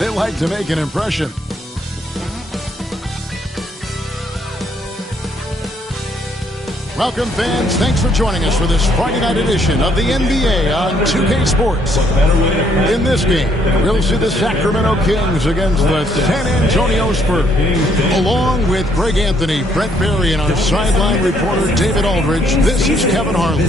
They like to make an impression. Welcome, fans. Thanks for joining us for this Friday night edition of the NBA on 2K Sports. In this game, we'll see the Sacramento Kings against the San Antonio Spurs. Along with Greg Anthony, Brett Berry, and our sideline reporter David Aldridge, this is Kevin Harlan.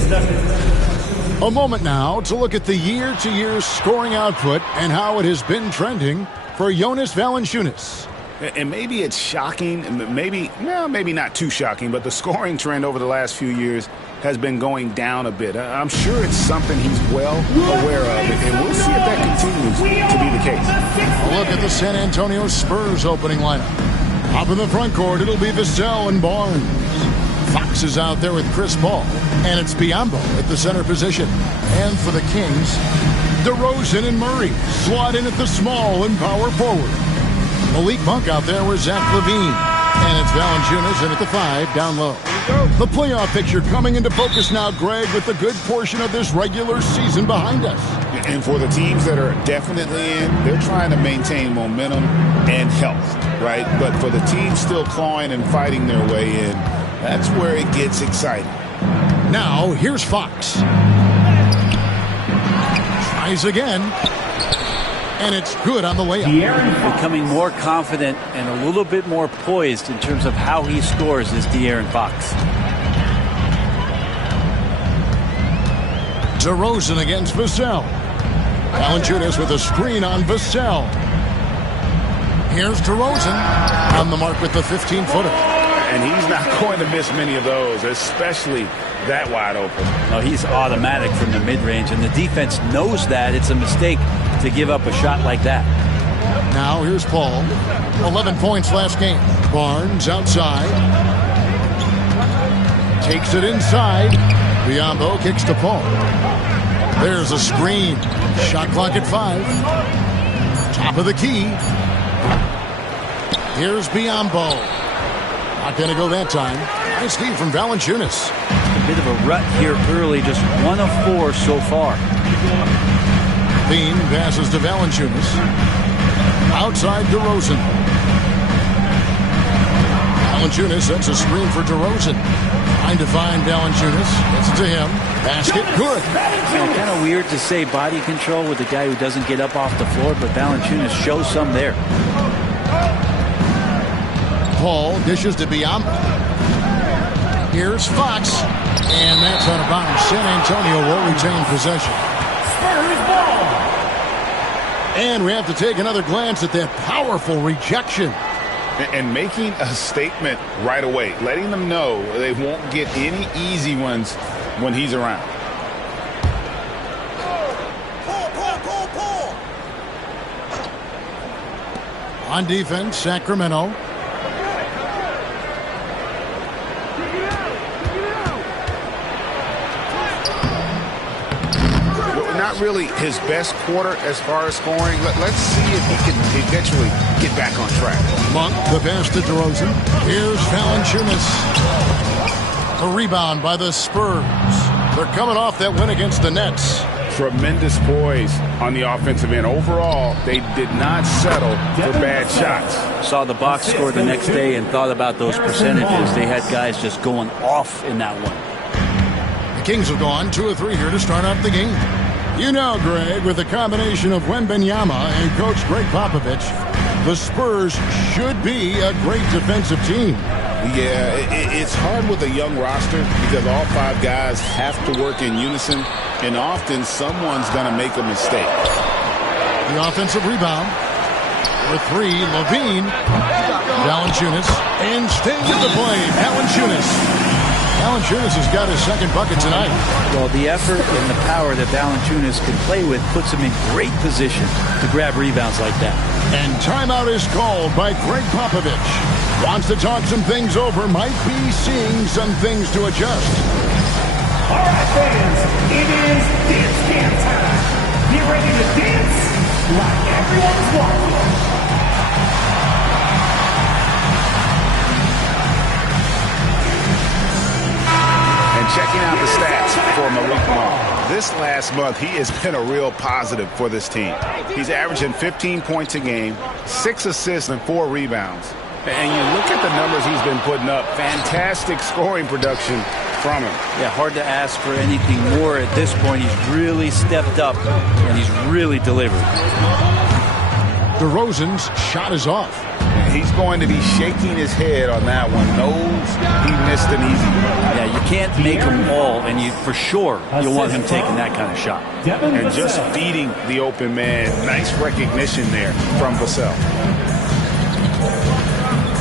A moment now to look at the year-to-year scoring output and how it has been trending for Jonas Valanciunas. And maybe it's shocking, maybe not too shocking, but the scoring trend over the last few years has been going down a bit. I'm sure it's something he's well aware of, and we'll see if that continues to be the case. A look at the San Antonio Spurs opening lineup. Up in the front court, it'll be Vassell and Barnes. Fox is out there with Chris Paul, and it's Biyombo at the center position. And for the Kings, DeRozan and Murray slot in at the small and power forward. Malik Monk out there with Zach LaVine. And it's Valanciunas in at the 5 down low. The playoff picture coming into focus now, Greg, with a good portion of this regular season behind us. And for the teams that are definitely in, they're trying to maintain momentum and health, right? But for the teams still clawing and fighting their way in, that's where it gets exciting. Now, here's Fox. Tries again. And it's good on the layup. Becoming more confident and a little bit more poised in terms of how he scores is De'Aaron Fox. DeRozan against Vassell. Valanciunas with a screen on Vassell. Here's DeRozan on the mark with the 15-footer. And he's not going to miss many of those, especially that wide open. Oh, he's automatic from the mid-range, and the defense knows that. It's a mistake to give up a shot like that. Now here's Paul. 11 points last game. Barnes outside. Takes it inside. Biyombo kicks to Paul. There's a screen. Shot clock at 5. Top of the key. Here's Biyombo. Not going to go that time. Nice feed from Valanciunas. A bit of a rut here early, just 1 of 4 so far. Bean passes to Valanciunas. Outside DeRozan. Valanciunas sets a screen for DeRozan. Trying to find Valanciunas. Gets it to him. Basket good. Kind of weird to say body control with a guy who doesn't get up off the floor, but Valanciunas shows some there. Paul dishes to Biyombo. Here's Fox. And that's out of bounds. San Antonio will retain possession. And we have to take another glance at that powerful rejection. And making a statement right away, letting them know they won't get any easy ones when he's around. On defense, Sacramento. Not really his best quarter as far as scoring. Let's see if he can eventually get back on track. Monk, the pass to DeRozan. Here's Valanciunas. A rebound by the Spurs. They're coming off that win against the Nets. Tremendous poise on the offensive end. Overall, they did not settle for bad shots. Saw the box score the next day and thought about those percentages. They had guys just going off in that one. The Kings have gone 2 of 3 here to start out the game. You know, Greg, with the combination of Wembanyama and Coach Greg Popovich, the Spurs should be a great defensive team. Yeah, it's hard with a young roster because all 5 guys have to work in unison, and often someone's going to make a mistake. The offensive rebound. For 3, LaVine. Valanciunas. And staying in the play, Valanciunas. Valanciunas has got his second bucket tonight. Well, the effort and the power that Valanciunas can play with puts him in great position to grab rebounds like that. And timeout is called by Greg Popovich. Wants to talk some things over, might be seeing some things to adjust. All right, fans, it is dance camp time. Get ready to dance like everyone's watching. Checking out the stats for Malik Monk. This this last month, he has been a real positive for this team. He's averaging 15 points a game, 6 assists, and 4 rebounds. And you look at the numbers he's been putting up, fantastic scoring production from him. Yeah, hard to ask for anything more at this point. He's really stepped up, and he's really delivered. DeRozan's shot is off. He's going to be shaking his head on that one. Knows he missed an easy one. Yeah, you can't make them all, and you for sure you'll want him taking that kind of shot. And just feeding the open man. Nice recognition there from Vassell.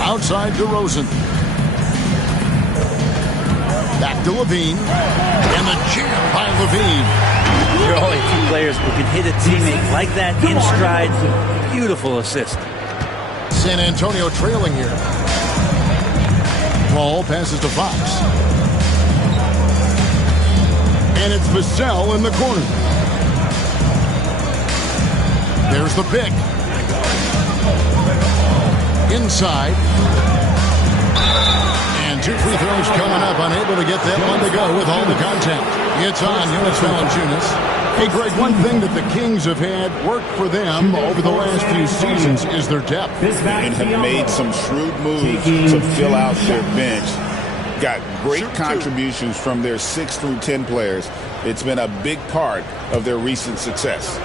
Outside DeRozan. Back to Levine. And the jam by Levine. There are only 2 players who can hit a teammate like that in stride. Beautiful assist. San Antonio trailing here. Ball passes to Fox. And it's Vassell in the corner. There's the pick. Inside. And 2 free throws coming up. Unable to get that one to go with all the contact. It's on Jonas Valanciunas. Hey, Greg, one thing that the Kings have had work for them over the last few seasons is their depth. And have made some shrewd moves to fill out their bench. Got great contributions from their 6 through 10 players. It's been a big part of their recent success.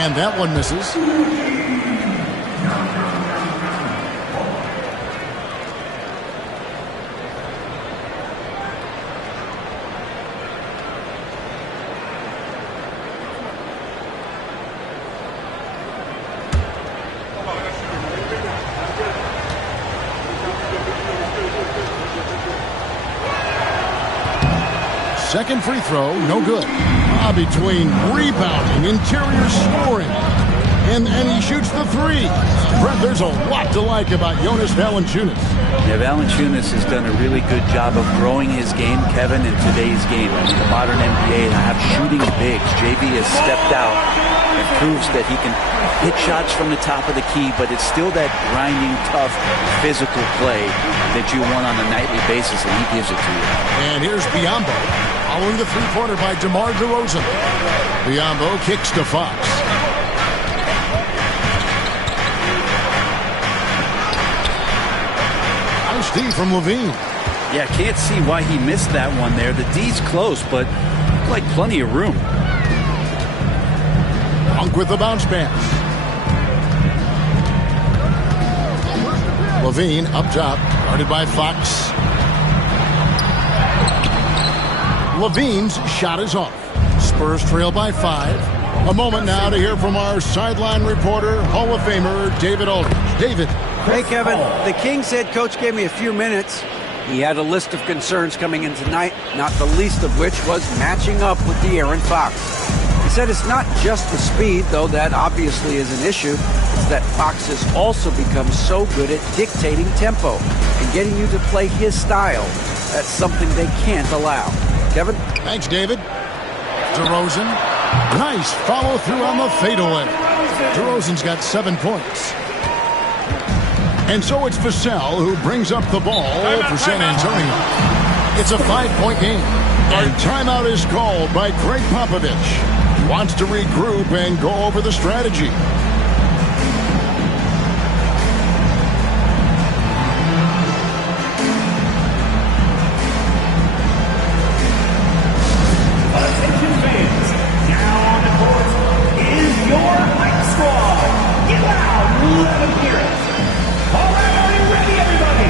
And that one misses. Second free throw, no good. Between rebounding, interior scoring, and he shoots the 3. Brett, there's a lot to like about Jonas Valanciunas. Yeah, Valanciunas has done a really good job of growing his game, Kevin, in today's game. I mean, the modern NBA, to have shooting bigs. JV has stepped out and proves that he can hit shots from the top of the key, but it's still that grinding, tough, physical play that you want on a nightly basis, and he gives it to you. And here's Biyombo, following the 3-pointer by DeMar DeRozan. Biyombo kicks to Fox. Nice D from Levine. Yeah, can't see why he missed that one there. The D's close, but like plenty of room. Monk with the bounce pass. Levine up top, guarded by Fox. Levine's shot is off. Spurs trail by 5. A moment now to hear from our sideline reporter, Hall of Famer David Aldridge. David. Hey, Kevin. The Kings head coach gave me a few minutes. He had a list of concerns coming in tonight, not the least of which was matching up with De'Aaron Fox. He said it's not just the speed, though that obviously is an issue. It's that Fox has also become so good at dictating tempo and getting you to play his style. That's something they can't allow. Kevin? Thanks, David. DeRozan. Nice follow through on the fadeaway. DeRozan's got 7 points. And so it's Vassell who brings up the ball for San Antonio. It's a 5-point game. And timeout is called by Greg Popovich. He wants to regroup and go over the strategy. Attention fans, now on the court is your hype squad. Get loud, let them hear it. All right, are you ready, everybody?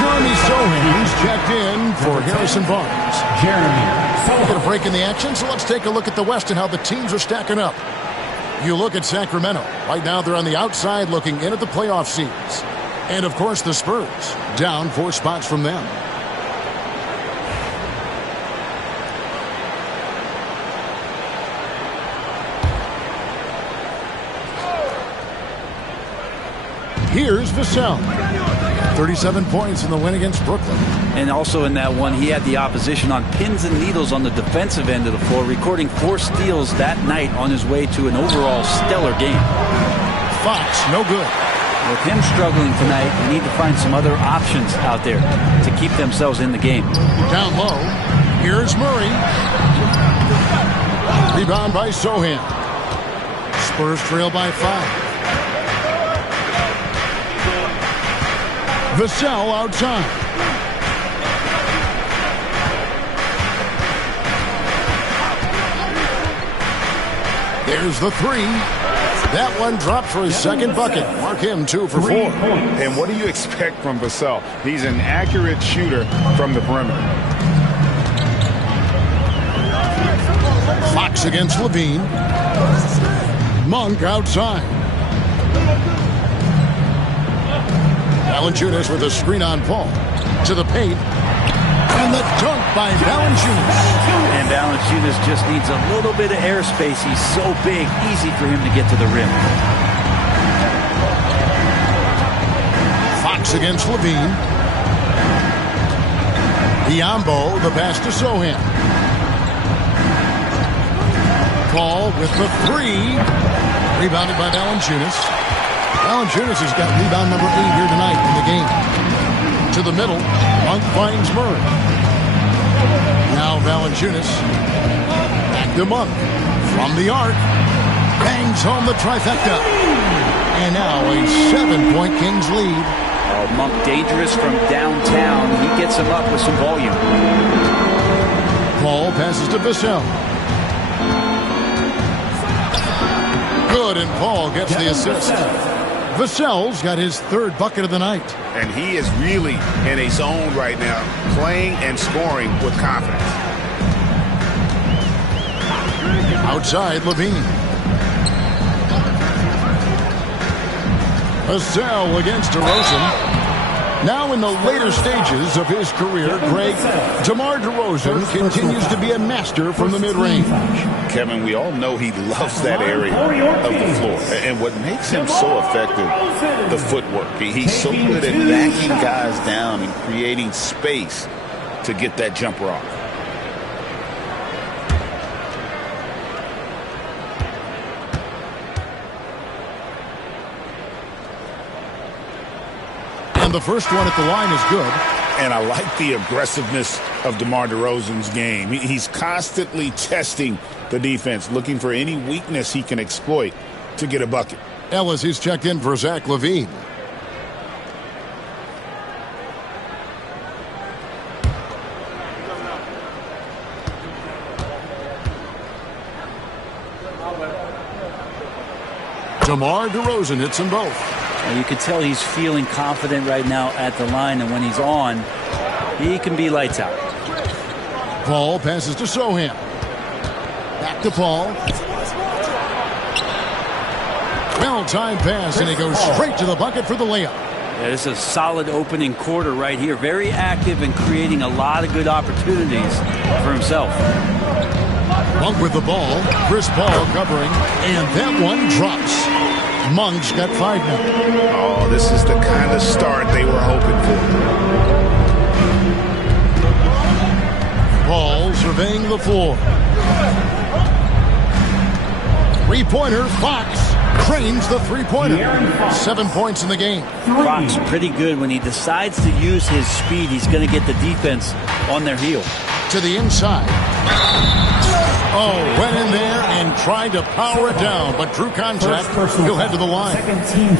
Jeremy Sohan's checked in for Harrison Barnes. We'll get a break in the action, so let's take a look at the West and how the teams are stacking up. You look at Sacramento. Right now they're on the outside looking in at the playoff seeds. And, of course, the Spurs, down 4 spots from them. Here's Vassell. 37 points in the win against Brooklyn. And also in that one, he had the opposition on pins and needles on the defensive end of the floor, recording 4 steals that night on his way to an overall stellar game. Fox, no good. With him struggling tonight, they need to find some other options out there to keep themselves in the game. Down low, here's Murray. Rebound by Sohan. Spurs trail by 5. Vassell outside. There's the 3. That one dropped for his second bucket. Mark him 2 for 4. And what do you expect from Vassell? He's an accurate shooter from the perimeter. Fox against Levine. Monk outside. Valanciunas with a screen on Paul. To the paint. And the dunk by Valanciunas. And Valanciunas just needs a little bit of airspace. He's so big, easy for him to get to the rim. Fox against Levine. Diambo, the pass to Sohan. Paul with the 3. Rebounded by Valanciunas. Valanciunas has got rebound number 8 here tonight in the game. To the middle, Monk finds Murray. Now Valanciunas. Back to Monk. From the arc. Bangs home the trifecta. And now a 7-point Kings lead. Oh, Monk dangerous from downtown. He gets him up with some volume. Paul passes to Vassell. Good, and Paul gets the assist. Vassell's got his 3rd bucket of the night. And he is really in a zone right now, playing and scoring with confidence. Outside, Levine. Vassell against DeRozan. Now in the later stages of his career, Greg, DeMar DeRozan continues to be a master from the mid-range. Kevin, we all know he loves that area of the floor. And what makes him so effective, the footwork. He's so good at backing guys down and creating space to get that jumper off. And the first one at the line is good. And I like the aggressiveness of DeMar DeRozan's game. He's constantly testing the defense, looking for any weakness he can exploit to get a bucket. Ellis is checked in for Zach LaVine. DeMar DeRozan hits them both. And you can tell he's feeling confident right now at the line, and when he's on, he can be lights out. Paul passes to Sohan. Back to Paul. Well-timed pass, and he goes straight to the bucket for the layup. Yeah, this is a solid opening quarter right here. Very active and creating a lot of good opportunities for himself. Monk with the ball. Chris Paul covering, and that one drops. Monk's got 5 now. Oh, this is the kind of start they were hoping for. Paul surveying the floor. 3-pointer, Fox trains the 3-pointer. 7 points in the game. Fox pretty good. When he decides to use his speed, he's going to get the defense on their heel. To the inside. Oh, went in there and tried to power it down, but drew contact. He'll head to the line.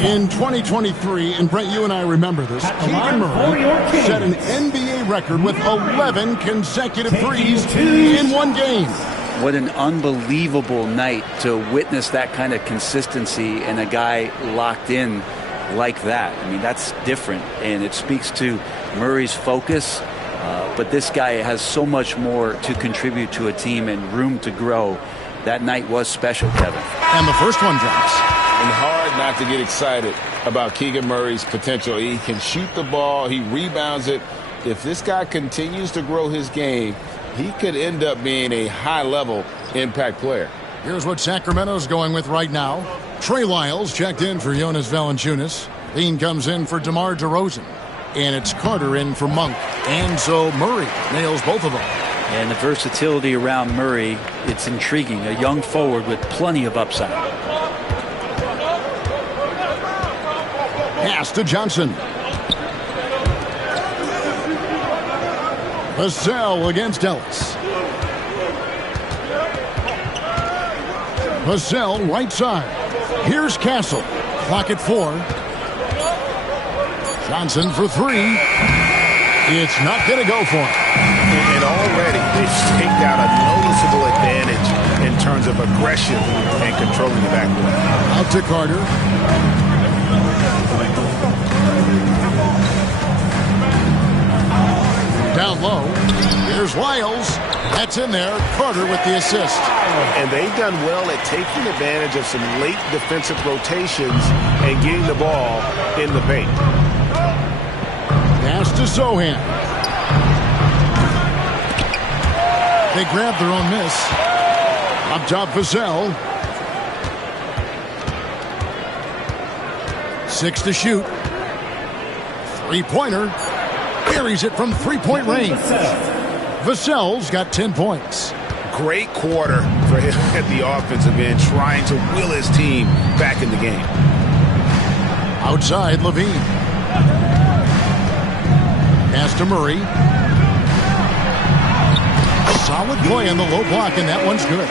In 2023, and Brent, you and I remember this, Keegan Murray set an NBA record with 11 consecutive threes in one game. What an unbelievable night to witness that kind of consistency and a guy locked in like that. I mean, that's different, and it speaks to Murray's focus. But this guy has so much more to contribute to a team and room to grow. That night was special, Kevin. And the first one drops. And hard not to get excited about Keegan Murray's potential. He can shoot the ball. He rebounds it. If this guy continues to grow his game, he could end up being a high-level impact player. Here's what Sacramento's going with right now. Trey Lyles checked in for Jonas Valanciunas. Dean comes in for DeMar DeRozan. And it's Carter in for Monk. And so Murray nails both of them. And the versatility around Murray, it's intriguing. A young forward with plenty of upside. Pass to Johnson. Vassell against Ellis. Vassell right side. Here's Castle. Clock at 4. Johnson for 3. It's not going to go for him. And already they've staked out a noticeable advantage in terms of aggression and controlling the backcourt. Out to Carter. Down low. Here's Lyles. That's in there. Carter with the assist. And they've done well at taking advantage of some late defensive rotations and getting the ball in the paint. Pass to Sohan. They grab their own miss. Up top, Vassell. 6 to shoot. Three-pointer. Buries it from three-point range. Vassell's got 10 points. Great quarter for him at the offensive end, trying to will his team back in the game. Outside, Levine. Pass to Murray. Solid play on the low block, and that one's good.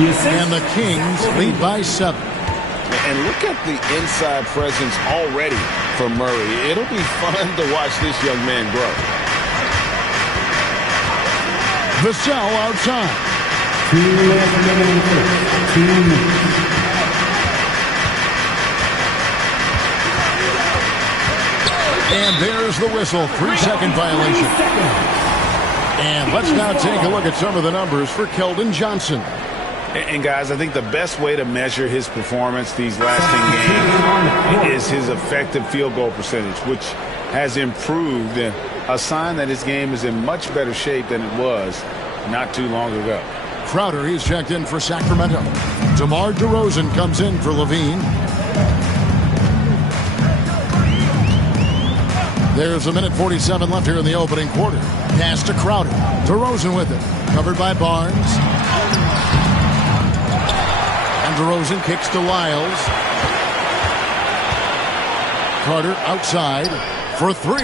And the Kings lead by 7. And look at the inside presence already for Murray. It'll be fun to watch this young man grow. Vassell outside. And there's the whistle. 3-second violation. And let's now take a look at some of the numbers for Keldon Johnson. And guys, I think the best way to measure his performance these last 10 games is his effective field goal percentage, which has improved, a sign that his game is in much better shape than it was not too long ago. Crowder, he's checked in for Sacramento. DeMar DeRozan comes in for Levine. There's 1:47 left here in the opening quarter. Pass to Crowder. DeRozan with it. Covered by Barnes. And DeRozan kicks to Lyles. Carter outside for 3.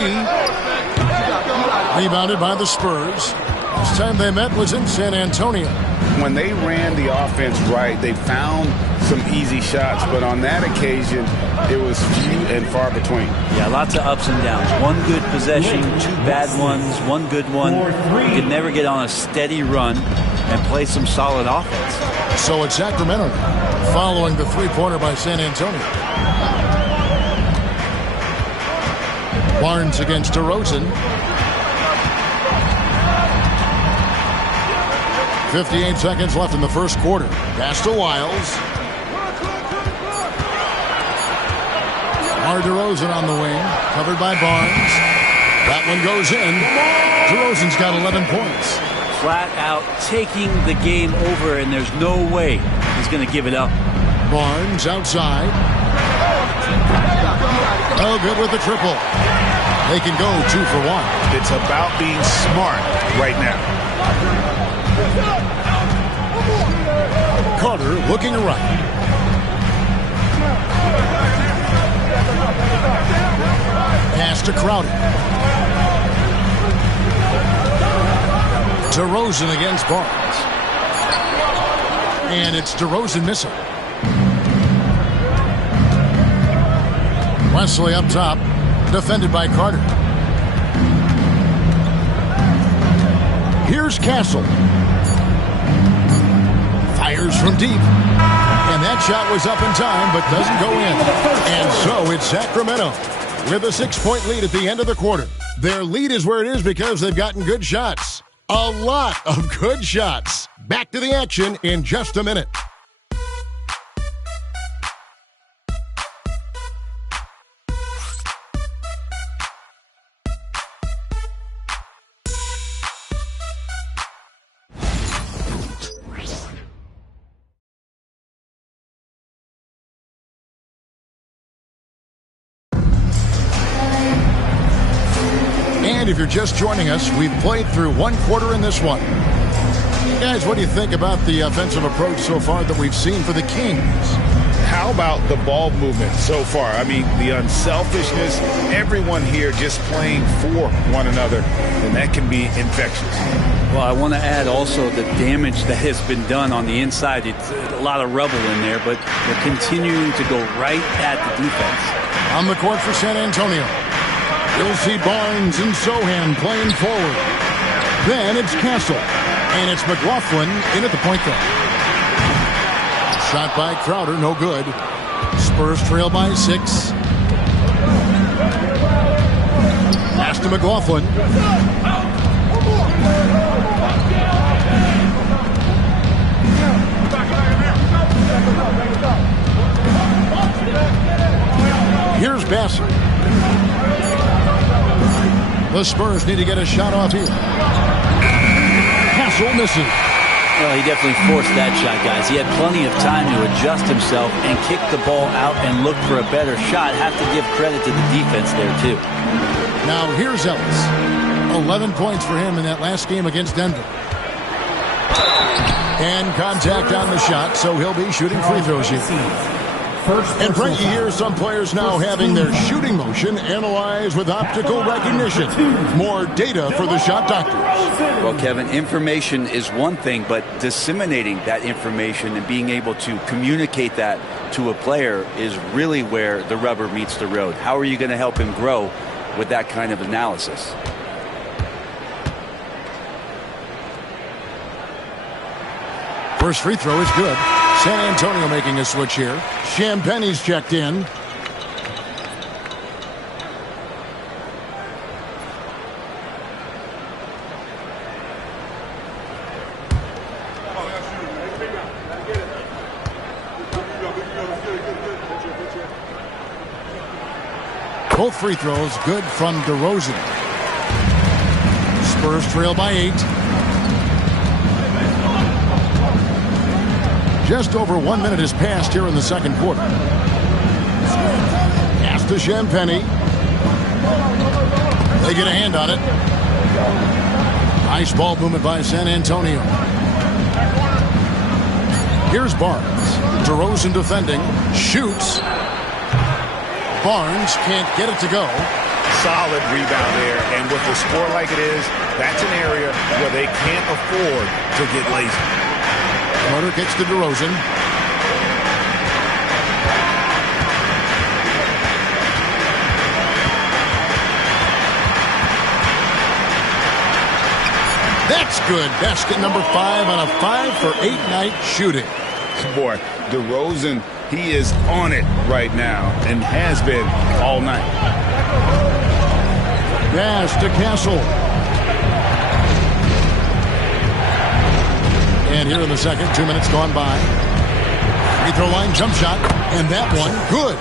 Rebounded by the Spurs. Last time they met was in San Antonio. When they ran the offense right, they found some easy shots, but on that occasion, it was few and far between. Yeah, lots of ups and downs. One good possession, 2 bad ones, 1 good one. You could never get on a steady run and play some solid offense. So it's Sacramento now, following the three-pointer by San Antonio. Barnes against DeRozan. 58 seconds left in the first quarter. Pass to Lyles. DeRozan on the wing, covered by Barnes. That one goes in. DeRozan's got 11 points. Flat out taking the game over, and there's no way he's going to give it up. Barnes outside. Oh, good with the triple. They can go 2 for 1. It's about being smart right now. Carter looking right. Pass to Crowder. DeRozan against Barnes. And it's DeRozan missing. Wesley up top, defended by Carter. Here's Castle. Fires from deep. And that shot was up in time, but doesn't go in. And so it's Sacramento with a 6-point lead at the end of the quarter. Their lead is where it is because they've gotten good shots. A lot of good shots. Back to the action in just a minute. And if you're just joining us, we've played through 1 quarter in this one. Guys, what do you think about the offensive approach so far that we've seen for the Kings? how about the ball movement so far? I mean, the unselfishness, everyone here just playing for one another, and that can be infectious. Well, I want to add also the damage that has been done on the inside. It's a lot of rubble in there, but they're continuing to go right at the defense. On the court for San Antonio, you'll see Barnes and Sohan playing forward. Then it's Castle, and it's McLaughlin in at the point guard. Shot by Crowder, no good. Spurs trail by 6. Pass to McLaughlin. Here's Bassett. The Spurs need to get a shot off here. Castle misses. Well, he definitely forced that shot, guys. He had plenty of time to adjust himself and kick the ball out and look for a better shot. Have to give credit to the defense there, too. Now, here's Ellis. 11 points for him in that last game against Denver. And contact on the shot, so he'll be shooting free throws here. And Frank, you hear some players now having their shooting motion analyzed with optical recognition. More data for the shot doctors. Well, Kevin, information is one thing, but disseminating that information and being able to communicate that to a player is really where the rubber meets the road. How are you going to help him grow with that kind of analysis? First free throw is good. San Antonio making a switch here. Champagne's checked in. Both free throws good from DeRozan. Spurs trail by 8. Just over 1 minute has passed here in the second quarter. Pass to Champagne. They get a hand on it. Nice ball movement by San Antonio. Here's Barnes. DeRozan defending. Shoots. Barnes can't get it to go. Solid rebound there, and with a score like it is, that's an area where they can't afford to get lazy. Carter gets to DeRozan. That's good. Basket number 5 on a 5-for-8 night shooting. Boy, DeRozan, he is on it right now and has been all night. Pass to Castle. And here in the second, 2 minutes gone by. Free throw line jump shot, and that one good.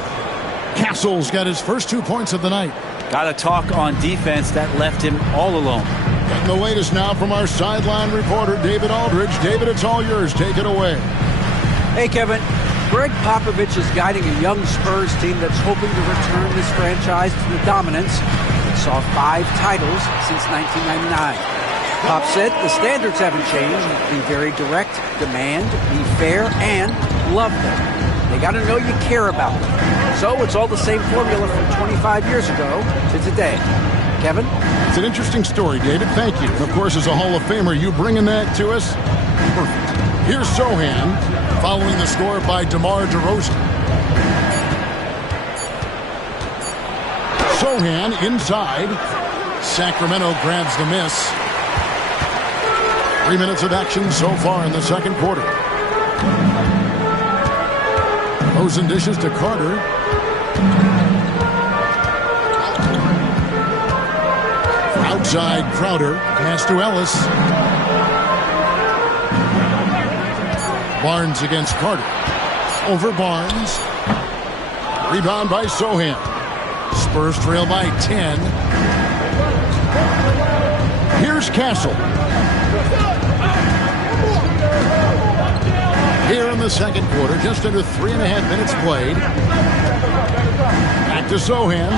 Castle's got his first 2 points of the night. Got to talk on defense that left him all alone. And the latest now from our sideline reporter, David Aldridge. David, it's all yours. Take it away. Hey, Kevin. Greg Popovich is guiding a young Spurs team that's hoping to return this franchise to the dominance that saw 5 titles since 1999. Pop said the standards haven't changed. Be very direct, demand, be fair, and love them. They got to know you care about them. So it's all the same formula from 25 years ago to today. Kevin? It's an interesting story, David. Thank you. And of course, as a Hall of Famer, you bringing that to us? Perfect. Here's Sohan following the score by DeMar DeRozan. Sohan inside. Sacramento grabs the miss. 3 minutes of action so far in the second quarter. DeRozan dishes to Carter. Outside Crowder. Pass to Ellis. Barnes against Carter. Over Barnes. Rebound by Sohan. Spurs trail by 10. Here's Castle. Here in the second quarter, just under 3.5 minutes played. Back to Sohan.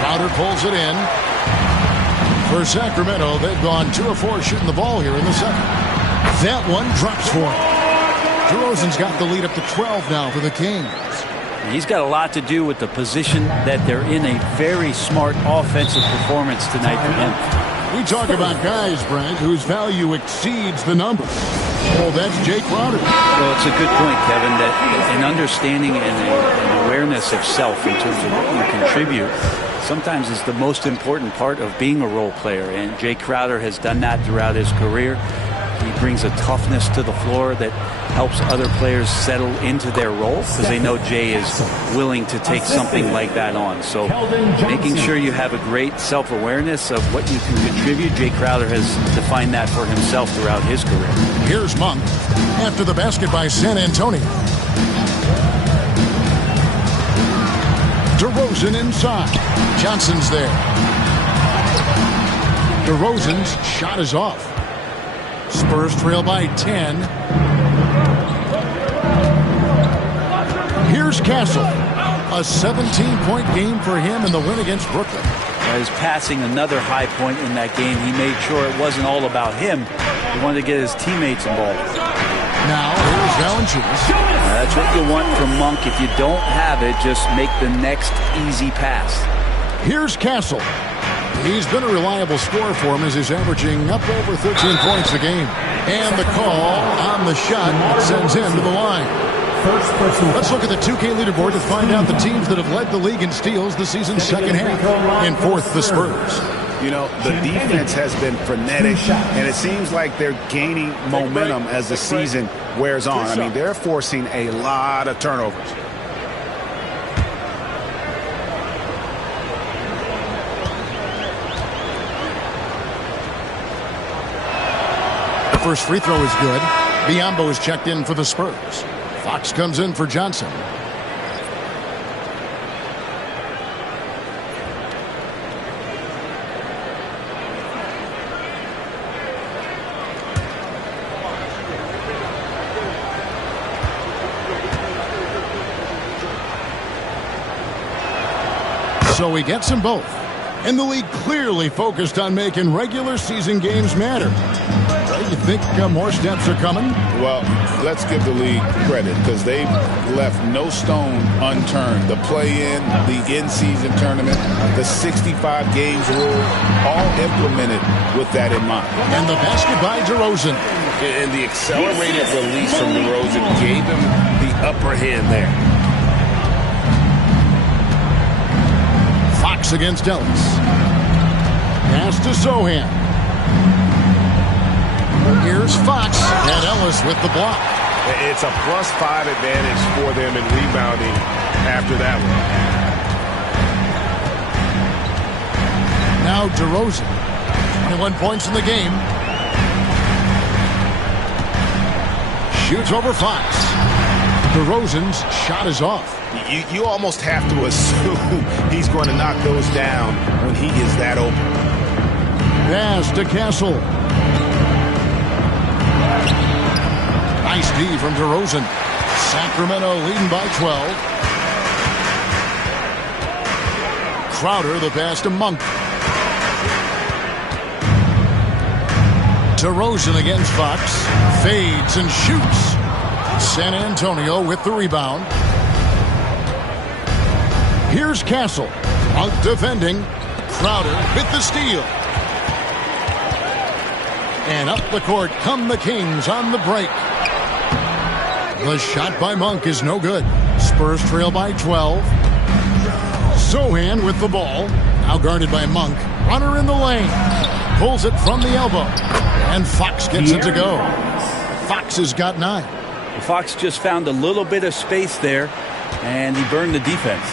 Crowder pulls it in. For Sacramento, they've gone 2 of 4 shooting the ball here in the second. That one drops for him. DeRozan's got the lead up to 12 now for the Kings. He's got a lot to do with the position that they're in. A very smart offensive performance tonight for him. We talk about guys, Brent, whose value exceeds the number. Oh, that's Jay Crowder. Well, it's a good point, Kevin, that an understanding and an awareness of self in terms of what you contribute sometimes is the most important part of being a role player. And Jay Crowder has done that throughout his career. He brings a toughness to the floor that helps other players settle into their role because they know Jay is willing to take something like that on. So making sure you have a great self-awareness of what you can contribute. Jay Crowder has defined that for himself throughout his career. Here's Monk after the basket by San Antonio. DeRozan inside. Johnson's there. DeRozan's shot is off. Spurs trail by 10. Here's Castle. A 17-point game for him in the win against Brooklyn. He's passing another high point in that game. He made sure it wasn't all about him. He wanted to get his teammates involved. Now, here's Valanciunas. That's what you want from Monk. If you don't have it, just make the next easy pass. Here's Castle. He's been a reliable scorer for him as he's averaging up over 13 points a game. And the call on the shot that sends him to the line. Let's look at the 2K leaderboard to find out the teams that have led the league in steals the season's second half. In fourth, the Spurs. You know, the defense has been frenetic, and it seems like they're gaining momentum as the season wears on. I mean, they're forcing a lot of turnovers. The first free throw is good. Biyombo is checked in for the Spurs. Fox comes in for Johnson. So he gets them both. And the league clearly focused on making regular season games matter. You think more steps are coming? Well, let's give the league credit because they've left no stone unturned. The play-in, the in-season tournament, the 65 games rule, all implemented with that in mind. And the basket by DeRozan. And the accelerated release from DeRozan gave him the upper hand there. Fox against Ellis. Pass to Sohan. Here's Fox and Ellis with the block. It's a +5 advantage for them in rebounding after that one. Now DeRozan. 21 points in the game. Shoots over Fox. DeRozan's shot is off. You almost have to assume he's going to knock those down when he is that open. Pass to Castle. Nice D from DeRozan. Sacramento leading by 12. Crowder the pass to Monk. DeRozan against Fox. Fades and shoots. San Antonio with the rebound. Here's Castle. Out defending. Crowder with the steal. And up the court come the Kings on the break. The shot by Monk is no good. Spurs trail by 12. Sohan with the ball. Now guarded by Monk. Runner in the lane. Pulls it from the elbow. And Fox gets it to go. Fox has got 9. Fox just found a little bit of space there, and he burned the defense.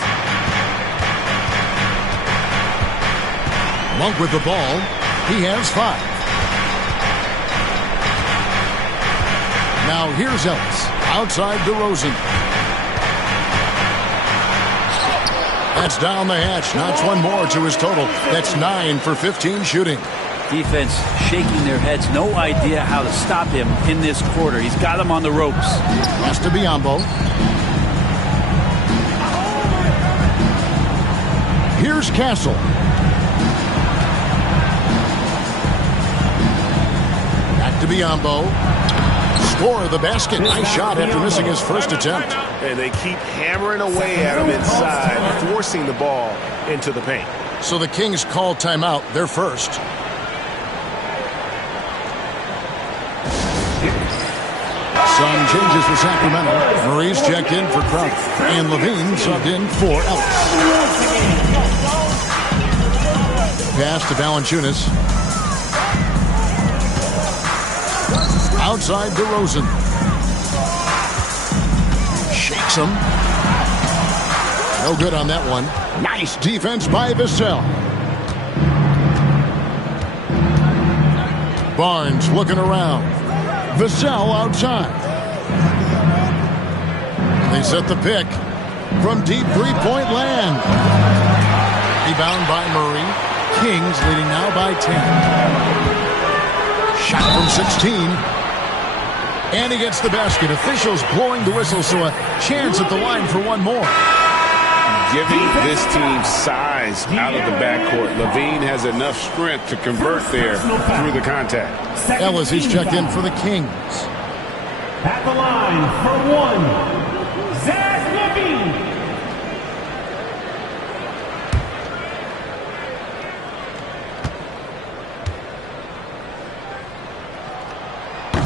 Monk with the ball. He has 5. Now here's Ellis. Outside DeRozan. That's down the hatch. Knocks one more to his total. That's 9 for 15 shooting. Defense shaking their heads. No idea how to stop him in this quarter. He's got him on the ropes. Pass to Biyombo. Here's Castle. Back to Biyombo. score the basket. Nice shot after missing his first attempt. And they keep hammering away at him inside, forcing the ball into the paint. So the Kings call timeout. They're first. Some changes for Sacramento. Murray's checked in for Crump. And Levine subbed in for Ellis. Pass to Valanciunas. Outside DeRozan. Shakes him. No good on that one. Nice defense by Vassell. Barnes looking around. Vassell outside. They set the pick from deep three-point land. Rebound by Murray. Kings leading now by 10. Shot from 16. And he gets the basket. Officials blowing the whistle, so a chance at the line for one more. Giving this team size out of the backcourt. Levine has enough strength to convert there through the contact. Ellis is checked in for the Kings. At the line for one, Zach Levine.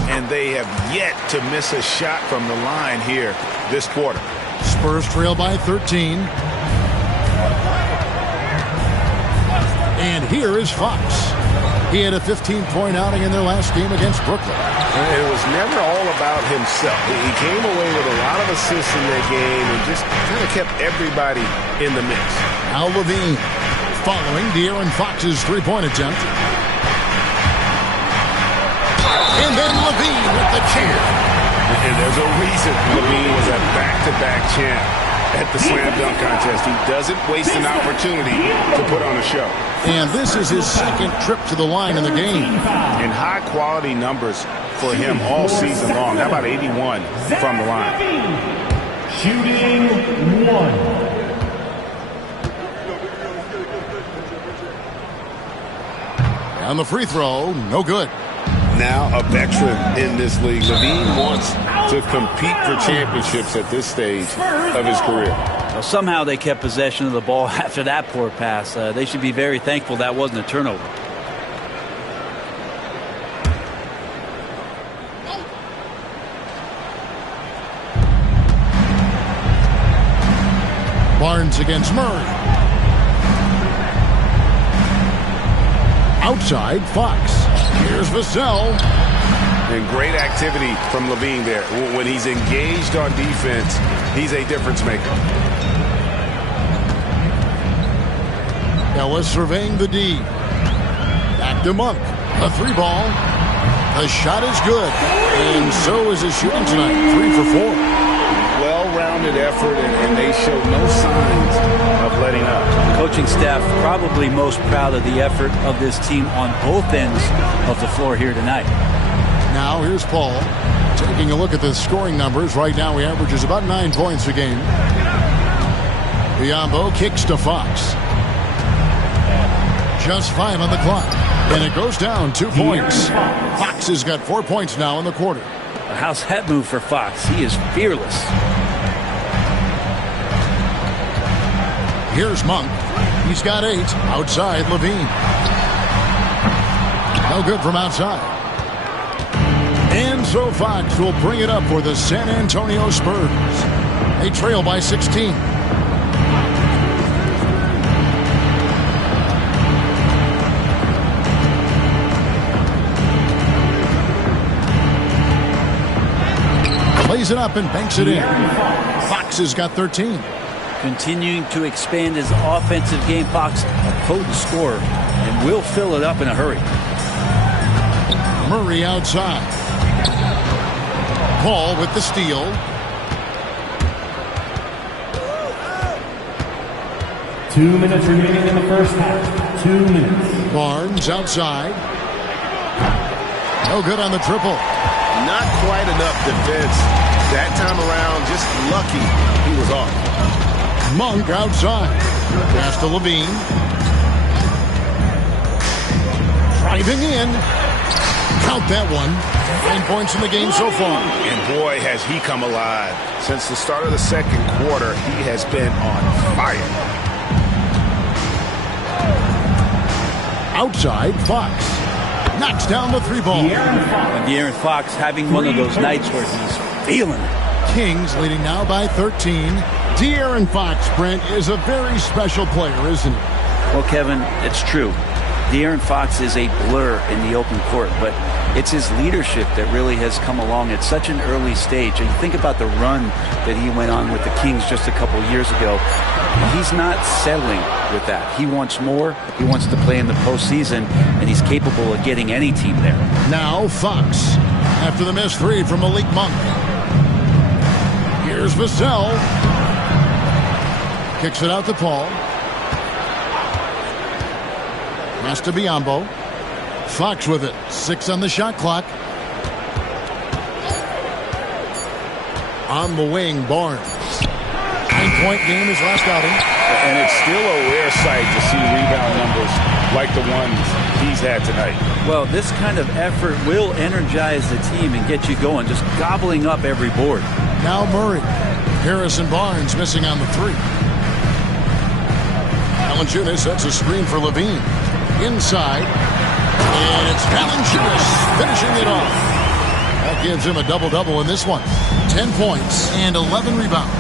And they have yet to miss a shot from the line here this quarter. Spurs trail by 13. And here is Fox. He had a 15-point outing in their last game against Brooklyn. It was never all about himself. He came away with a lot of assists in that game and just kind of kept everybody in the mix. Now Levine following De'Aaron Fox's three-point attempt. And then Levine with the chair. And there's a reason Levine was a back-to-back champ at the slam dunk contest. He doesn't waste an opportunity to put on a show. And this is his second trip to the line in the game. And high-quality numbers for him all season long. How about 81 from the line? Shooting one. On the free throw, no good. Now a veteran in this league. Levine wants to compete for championships at this stage of his career. Well, somehow they kept possession of the ball after that poor pass. They should be very thankful that wasn't a turnover. Barnes against Murray. Outside, Fox. Here's Vassell. And great activity from Levine there. When he's engaged on defense, he's a difference maker. Ellis surveying the D. Back to Monk. A three ball. The shot is good. And so is his shooting tonight. 3 for 4. Well-rounded effort, and they show no signs of letting up. The coaching staff probably most proud of the effort of this team on both ends of the floor here tonight. Now here's Paul taking a look at the scoring numbers. Right now he averages about 9 points a game. Biyombo kicks to Fox. Just 5 on the clock. And it goes down 2 points. Fox has got 4 points now in the quarter. How's that move for Fox? He is fearless. Here's Monk. He's got 8. Outside, Levine. No good from outside. And so Fox will bring it up for the San Antonio Spurs. They trail by 16. Plays it up and banks it in. Fox has got 13. Continuing to expand his offensive game, Fox, a potent scorer, and will fill it up in a hurry. Murray outside. Paul with the steal. Two minutes remaining in the first half. 2 minutes. Barnes outside. No good on the triple. Not quite enough defense that time around. Just lucky he was off. Monk outside. Pass to Levine. Driving in. Count that one. 9 points in the game so far. And boy, has he come alive. Since the start of the second quarter, he has been on fire. Outside, Fox knocks down the 3-ball. And De'Aaron Fox having one of those nights where he's feeling it. Kings leading now by 13. De'Aaron Fox, Brent, is a very special player, isn't he? Well, Kevin, it's true. De'Aaron Fox is a blur in the open court, but it's his leadership that really has come along at such an early stage. And you think about the run that he went on with the Kings just a couple years ago. He's not settling with that. He wants more. He wants to play in the postseason, and he's capable of getting any team there. Now Fox, after the missed 3 from Malik Monk. Here's Vassell. Kicks it out to Paul. Pass to Biyombo. Fox with it. 6 on the shot clock. On the wing, Barnes. 9-point game his last outing. And it's still a rare sight to see rebound numbers like the ones he's had tonight. Well, this kind of effort will energize the team and get you going, just gobbling up every board. Now Murray. Harrison Barnes missing on the 3. Valanciunas sets a screen for Levine. Inside. And it's Valanciunas finishing it off. That gives him a double-double in this one. 10 points and 11 rebounds.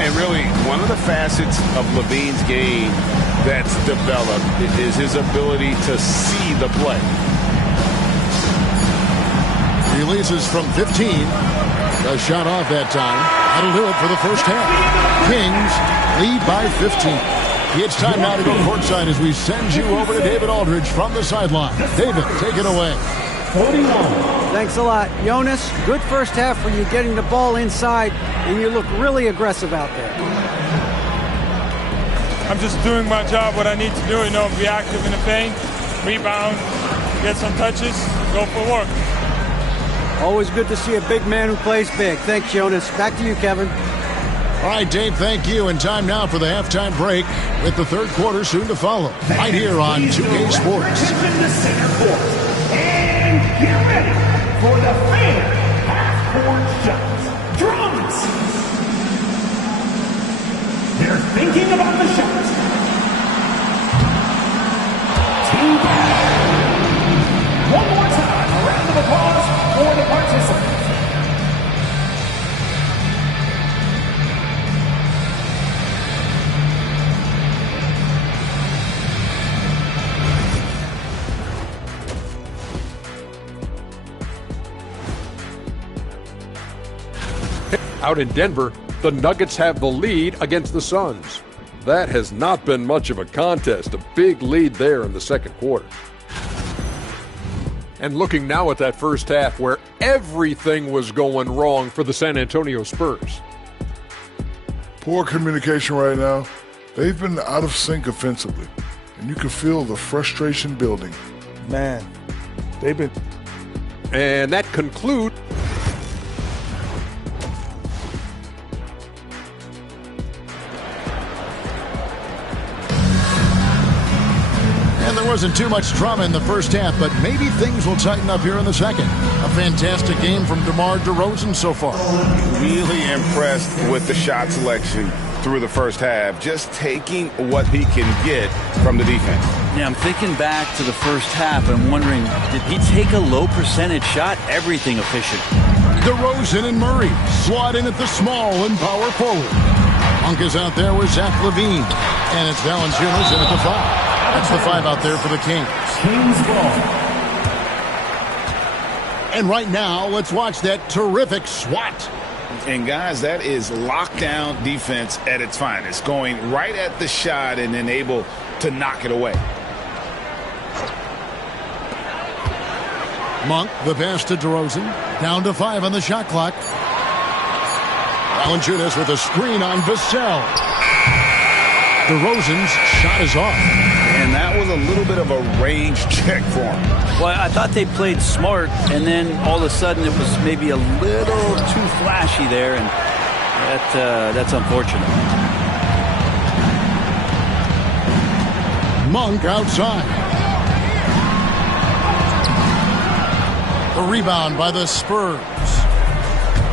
And really, one of the facets of Levine's game that's developed is his ability to see the play. Releases from 15. A shot off that time. That'll do it for the first half. Kings lead by 15. It's time now to go courtside as we send you over to David Aldridge from the sideline. David, take it away. 41. Thanks a lot. Jonas, good first half for you getting the ball inside, and you look really aggressive out there. I'm just doing my job, what I need to do, be active in the paint, rebound, get some touches, go for work. Always good to see a big man who plays big. Thanks, Jonas. Back to you, Kevin. All right, Dave, thank you. And time now for the halftime break with the third quarter soon to follow. Right here on 2K Sports. Attention to center court. And get ready for the favorite half-court shots. Drums. They're thinking about the shots. Team one more time, a round of applause for the participants. Out in Denver, the Nuggets have the lead against the Suns. That has not been much of a contest, a big lead there in the second quarter. And looking now at that first half where everything was going wrong for the San Antonio Spurs. Poor communication right now. They've been out of sync offensively, and you can feel the frustration building. Man, they've been... And that concludes... And there wasn't too much drama in the first half, but maybe things will tighten up here in the second. A fantastic game from DeMar DeRozan so far. Really impressed with the shot selection through the first half, just taking what he can get from the defense. Yeah, I'm thinking back to the first half and wondering, did he take a low percentage shot? Everything efficient. DeRozan and Murray slot in at the small and power forward. Monk is out there with Zach LaVine, and it's Valanciunas in at the 5. That's the 5 out there for the Kings. Kings ball. And right now, let's watch that terrific swat. And guys, that is lockdown defense at its finest, going right at the shot and then able to knock it away. Monk, the pass to DeRozan. Down to 5 on the shot clock. Valanciunas with a screen on Vassell. DeRozan's shot is off. And that was a little bit of a range check for him. Well, I thought they played smart, and then all of a sudden it was maybe a little too flashy there, and that's unfortunate. Monk outside. The rebound by the Spurs.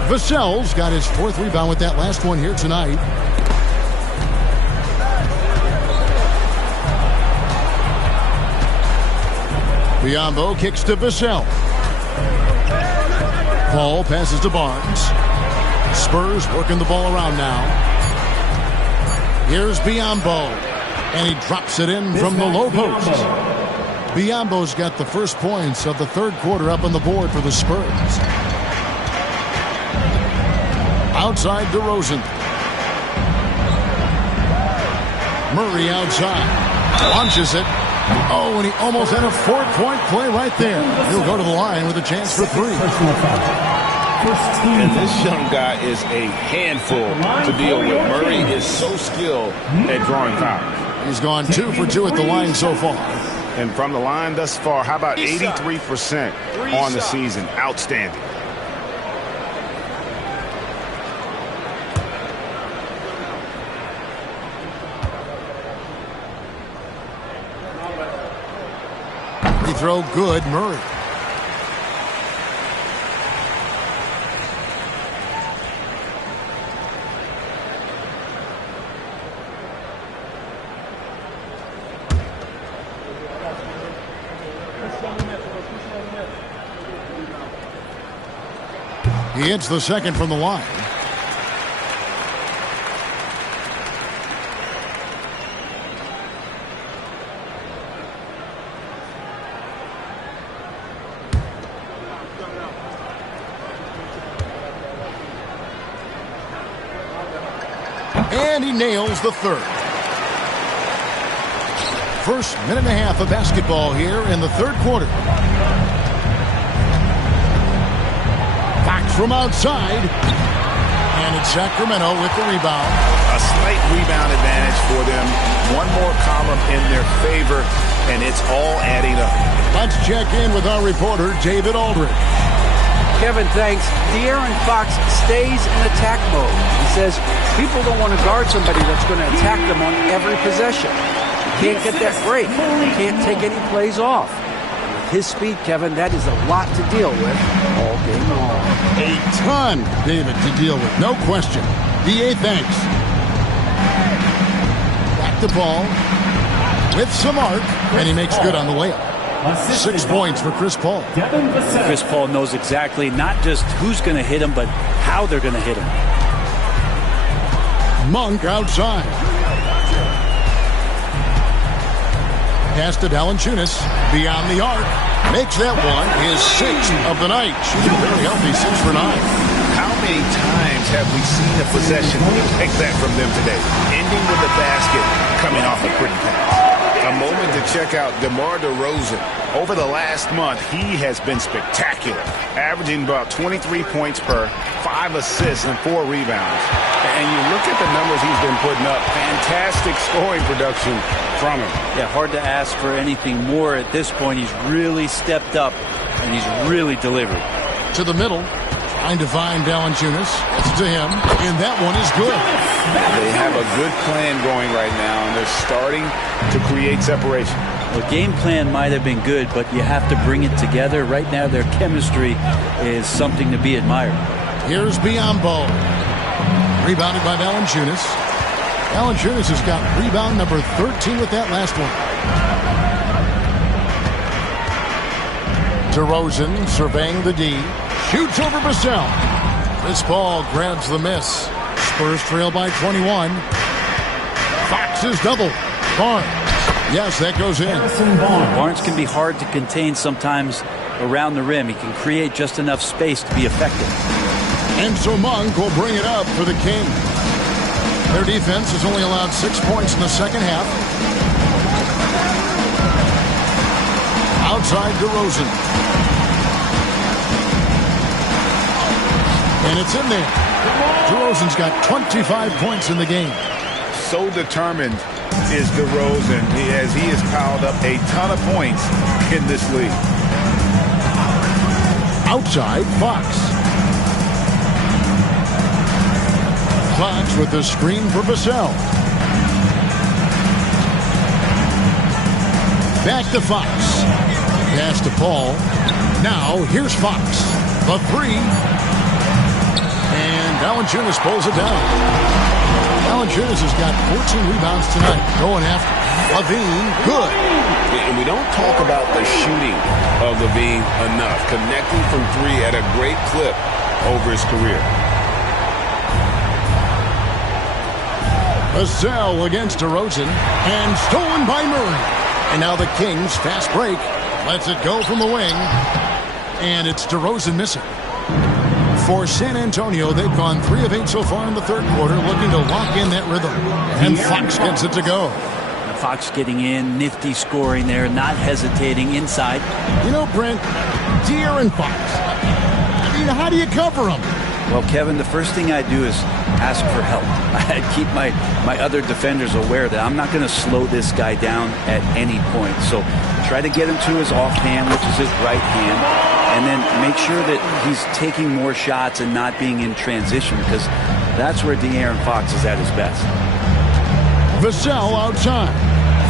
Vassell's got his 4th rebound with that last one here tonight. Biyombo kicks to Vassell. Paul passes to Barnes. Spurs working the ball around now. Here's Biyombo. And he drops it in from the low post. Biyombo's got the first points of the 3rd quarter up on the board for the Spurs. Outside DeRozan. Murray outside. Launches it. Oh, and he almost had a 4-point play right there. He'll go to the line with a chance for 3. And this young guy is a handful to deal with. Murray is so skilled at drawing fouls. He's gone 2 for 2 at the line so far. And from the line thus far, how about 83% on the season? Outstanding. Free throw good, Murray. He hits the second from the line. And he nails the 3rd. First minute and a half of basketball here in the 3rd quarter. Fox from outside. And it's Sacramento with the rebound. A slight rebound advantage for them. One more column in their favor, and it's all adding up. Let's check in with our reporter, David Aldridge. Kevin, thanks. De'Aaron Fox stays in attack mode. He says people don't want to guard somebody that's going to attack them on every possession. You can't get that break. You can't take any plays off. With his speed, Kevin, that is a lot to deal with all game long. A ton, David, to deal with. No question. DA, thanks. Back to Paul with some arc, and he makes good on the layup. 6 points for Chris Paul. Chris Paul knows exactly not just who's going to hit him, but how they're going to hit him. Monk outside. Pass to Valanciunas. Beyond the arc. Makes that one his 6th of the night. Shooting a very healthy 6 for 9. How many times have we seen a possession like that from them today? Ending with the basket coming off a pretty pass. A moment to check out DeMar DeRozan. Over the last month, he has been spectacular, averaging about 23 points per, 5 assists, and 4 rebounds. And you look at the numbers he's been putting up, fantastic scoring production from him. Yeah, hard to ask for anything more at this point. He's really stepped up, and he's really delivered. To the middle, trying to find Valanciunas. It's to him, and that one is good. They have a good plan going right now, and they're starting to create separation. The game plan might have been good, but you have to bring it together. Right now, their chemistry is something to be admired. Here's Biyombo. Rebounded by Valanciunas. Valanciunas has got rebound number 13 with that last one. DeRozan surveying the D. Shoots over Vassell. Chris Paul grabs the miss. Spurs trail by 21. Fox is double. Barnes. Yes, that goes in. Barnes can be hard to contain sometimes around the rim. He can create just enough space to be effective. And so Monk will bring it up for the Kings. Their defense has only allowed 6 points in the second half. Outside DeRozan. And it's in there. DeRozan's got 25 points in the game. So determined is DeRozan as he has piled up a ton of points in this league. Outside, Fox. Fox with the screen for Vassell. Back to Fox. Pass to Paul. Now, here's Fox. The three. And Valanciunas pulls it down. Valanciunas has got 14 rebounds tonight. Going after Levine. Good. And we don't talk about the shooting of Levine enough. Connecting from three at a great clip over his career. Vassell against DeRozan. And stolen by Murray. And now the Kings, fast break. Lets it go from the wing. And it's DeRozan missing. For San Antonio, they've gone 3 of 8 so far in the third quarter, looking to lock in that rhythm. And Fox gets it to go. Fox getting in, nifty scoring there, not hesitating inside. You know, Brent, De'Aaron Fox, I mean, how do you cover him? Well, Kevin, the first thing I do is ask for help. I keep my other defenders aware that I'm not going to slow this guy down at any point. So try to get him to his offhand, which is his right hand, and then make sure that he's taking more shots and not being in transition, because that's where De'Aaron Fox is at his best. Vassell outside.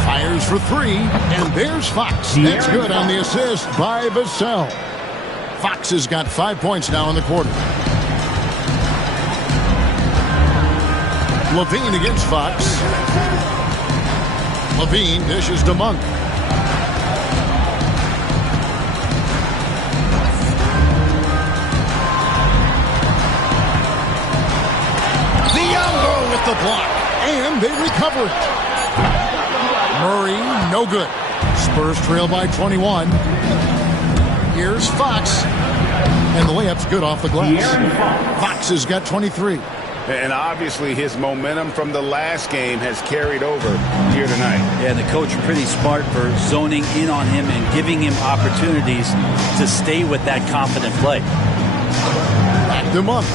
Fires for 3, and there's Fox. That's good on the assist by Vassell. Fox has got 5 points now in the quarter. Levine against Fox. Levine dishes to Monk. Diallo with the block. And they recover it. Murray, no good. Spurs trail by 21. Here's Fox. And the layup's good off the glass. Fox has got 23. And obviously his momentum from the last game has carried over here tonight. Yeah, the coach pretty smart for zoning in on him and giving him opportunities to stay with that confident play. Back to Monk.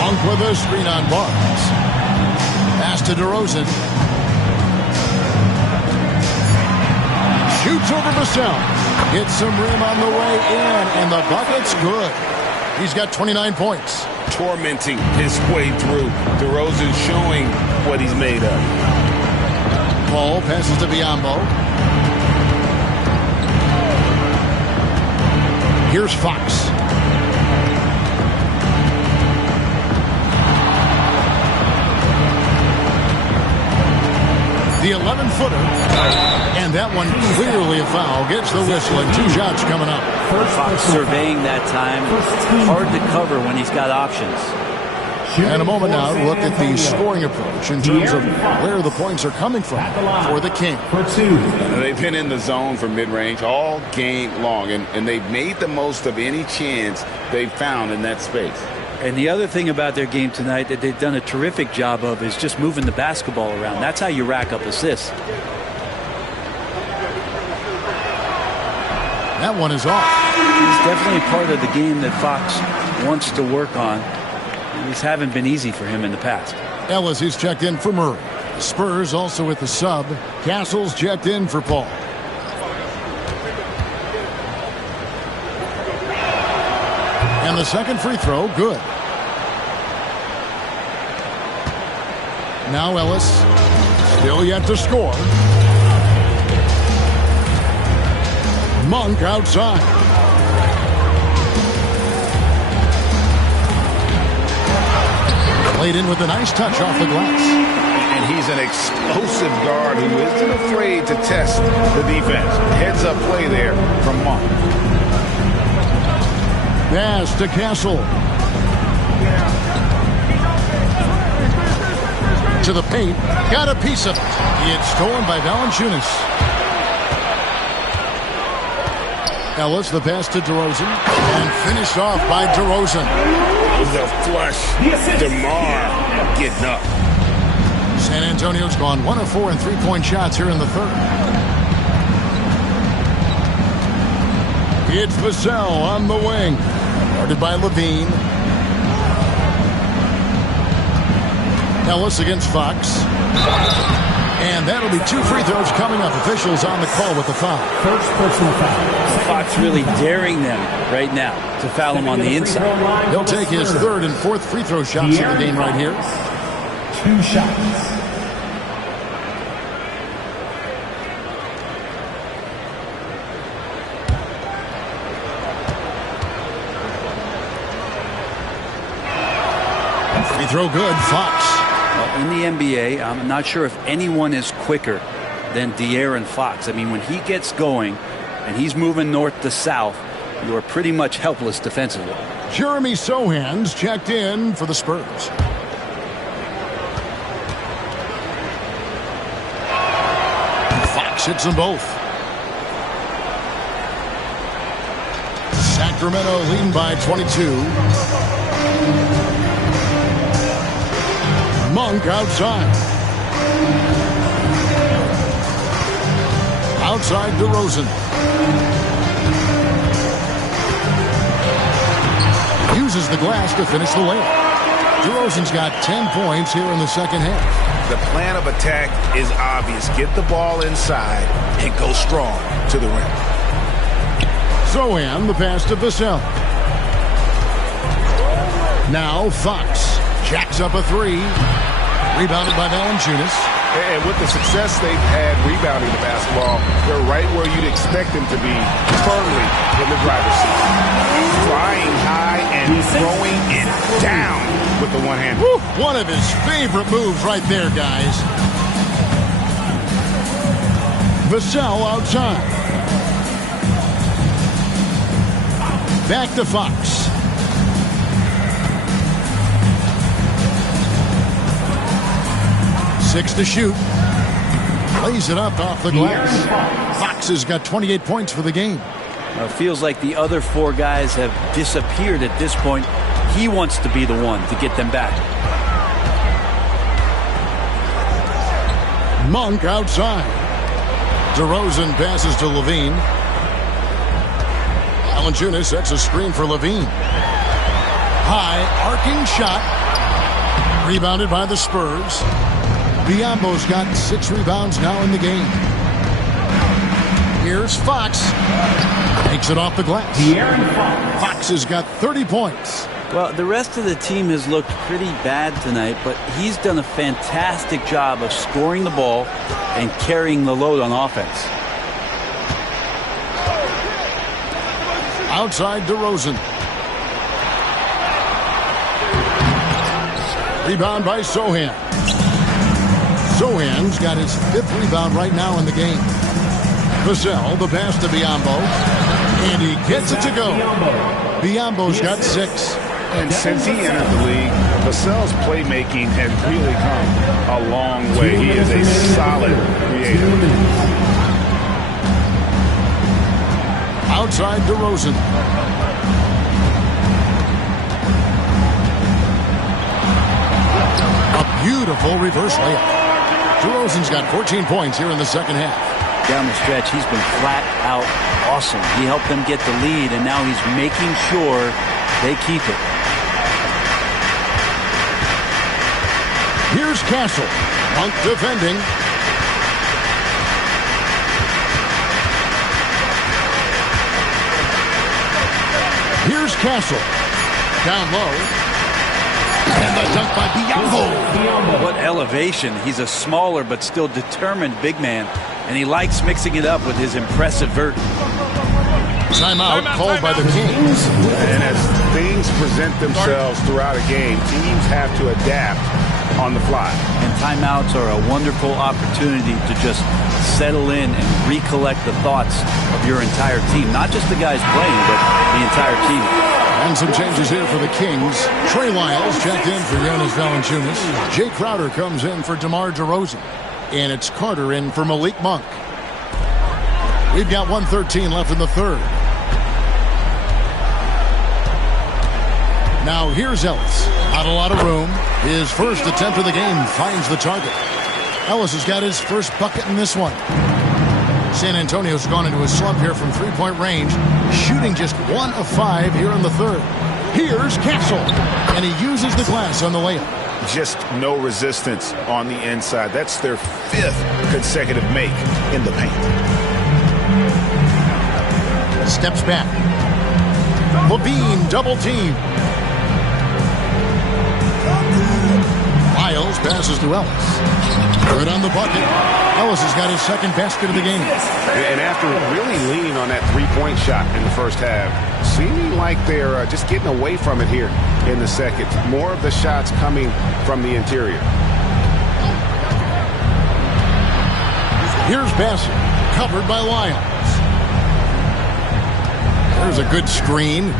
Monk with a screen on Barnes. Pass to DeRozan. Shoots over Vassell. Gets some rim on the way in, and the bucket's good. He's got 29 points. Tormenting his way through. DeRozan showing what he's made of. Paul passes to Biyombo. Here's Fox. The 11-footer. And that one clearly a foul. Gets the whistle and 2 shots coming up. Fox surveying that time. Hard to cover when he's got options. And a moment now to look at the scoring approach in terms of where the points are coming from for the Kings. They've been in the zone for mid-range all game long, and they've made the most of any chance they've found in that space. And the other thing about their game tonight that they've done a terrific job of is just moving the basketball around. That's how you rack up assists. That one is off. It's definitely part of the game that Fox wants to work on. These haven't been easy for him in the past. Ellis is checked in for Murray. The Spurs also with the sub. Castle's checked in for Paul. And the second free throw, good. Now Ellis, still yet to score. Monk outside. Played in with a nice touch off the glass. And he's an explosive guard who isn't afraid to test the defense. Heads up play there from Monk. Pass to Castle. To the paint. Got a piece of it. It's stolen by Valanciunas. Ellis, the pass to DeRozan. And finished off by DeRozan. The flush. DeMar getting up. San Antonio's gone 1 of 4 in three-point shots here in the third. It's Vassell on the wing. Guarded by Levine. Ellis against Fox. And that'll be 2 free throws coming up. Officials on the call with the foul. First personal foul. Fox really daring them right now to foul him on the inside. He'll take his 3rd and 4th free throw shots in the game right here. 2 shots. Free throw good, Fox. Well, in the NBA, I'm not sure if anyone is quicker than De'Aaron Fox. I mean, when he gets going and he's moving north to south, you are pretty much helpless defensively. Jeremy Sohan's checked in for the Spurs. Fox hits them both. Sacramento leading by 22. Monk outside. Outside DeRozan. Uses the glass to finish the layup. DeRozan's got 10 points here in the second half. The plan of attack is obvious. Get the ball inside and go strong to the rim. Sohan, the pass to Vassell. Now Fox jacks up a three. Rebounded by Valanciunas. And with the success they've had rebounding the basketball, they're right where you'd expect them to be, firmly in the driver's seat. Flying high and throwing it down with the one hand. One of his favorite moves right there, guys. Vassell outside. Back to Fox. Six to shoot. Lays it up off the glass. Fox has got 28 points for the game. It feels like the other four guys have disappeared at this point. He wants to be the one to get them back. Monk outside. DeRozan passes to Levine. Valanciunas sets a screen for Levine. High arcing shot. Rebounded by the Spurs. Biyombo's got 6 rebounds now in the game. Here's Fox. Takes it off the glass. Fox has got 30 points. Well, the rest of the team has looked pretty bad tonight, but he's done a fantastic job of scoring the ball and carrying the load on offense. Outside DeRozan. Rebound by Sohan. Sohan's got his 5th rebound right now in the game. Vassell, the pass to Biyombo. And he gets it to go. Biyombo's got 6. And since he entered the league, Vassell's playmaking has really come a long way. He is a solid creator. Outside DeRozan. A beautiful reverse layup. DeRozan's got 14 points here in the second half. Down the stretch, he's been flat out awesome. He helped them get the lead, and now he's making sure they keep it. Here's Castle. Monk defending. Here's Castle. Down low. And the dunk by Biyombo. What elevation. He's a smaller but still determined big man, and he likes mixing it up with his impressive vert. Timeout called by the Kings. And as things present themselves throughout a game, teams have to adapt on the fly. And timeouts are a wonderful opportunity to just settle in and recollect the thoughts of your entire team. Not just the guys playing, but the entire team. And some changes here for the Kings. Trey Lyles checked in for Jonas Valanciunas. Jay Crowder comes in for DeMar DeRozan. And it's Carter in for Malik Monk. We've got 1:13 left in the third. Now here's Ellis. Not a lot of room. His first attempt of the game finds the target. Ellis has got his first bucket in this one. San Antonio's gone into a slump here from three-point range, shooting just 1 of 5 here in the third. Here's Castle, and he uses the glass on the layup. Just no resistance on the inside. That's their 5th consecutive make in the paint. Steps back. Levine double team. Miles passes to Ellis. Good on the bucket. Ellis has got his second basket of the game. And after really leaning on that three-point shot in the first half, seeming like they're just getting away from it here in the second. More of the shots coming from the interior. Here's Bassett, covered by Lyles. There's a good screen.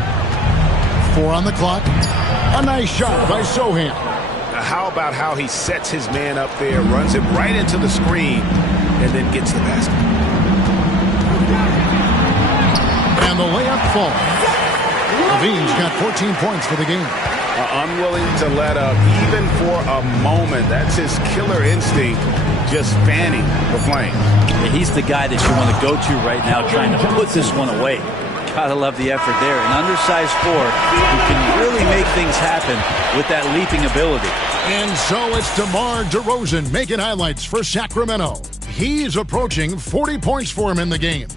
4 on the clock. A nice shot by Sohan. How about how he sets his man up there, runs it right into the screen, and then gets the basket. And the layup falls. Levine's got 14 points for the game. Unwilling to let up even for a moment. That's his killer instinct, just fanning the flame. Yeah, he's the guy that you want to go to right now, trying to put this one away. Gotta love the effort there. An undersized 4 who can really make things happen with that leaping ability. And so it's DeMar DeRozan making highlights for Sacramento. He's approaching 40 points for him in the game.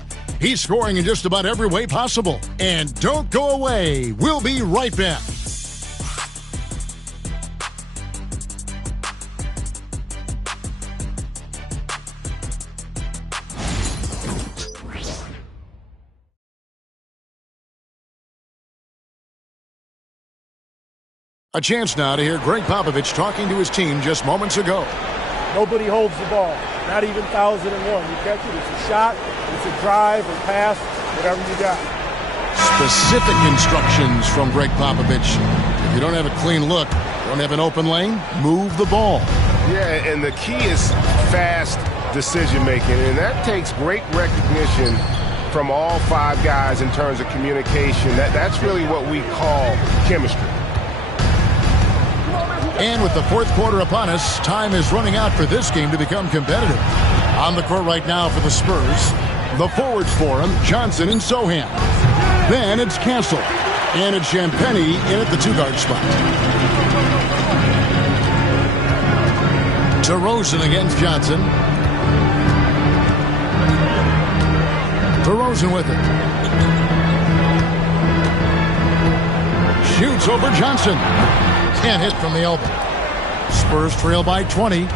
He's scoring in just about every way possible. And don't go away. We'll be right back. A chance now to hear Greg Popovich talking to his team just moments ago. Nobody holds the ball, not even 1001. You catch it, it's a shot, it's a drive or pass, whatever you got. Specific instructions from Greg Popovich. If you don't have a clean look, don't have an open lane, move the ball. Yeah, and the key is fast decision-making, and that takes great recognition from all 5 guys in terms of communication. That's really what we call chemistry. And with the fourth quarter upon us, time is running out for this game to become competitive. On the court right now for the Spurs, the forwards for him, Johnson and Sohan. Then it's Castle, and it's Champagny in at the 2-guard spot. DeRozan against Johnson. DeRozan with it. Shoots over Johnson. Can't hit from the elbow. Spurs trail by 20.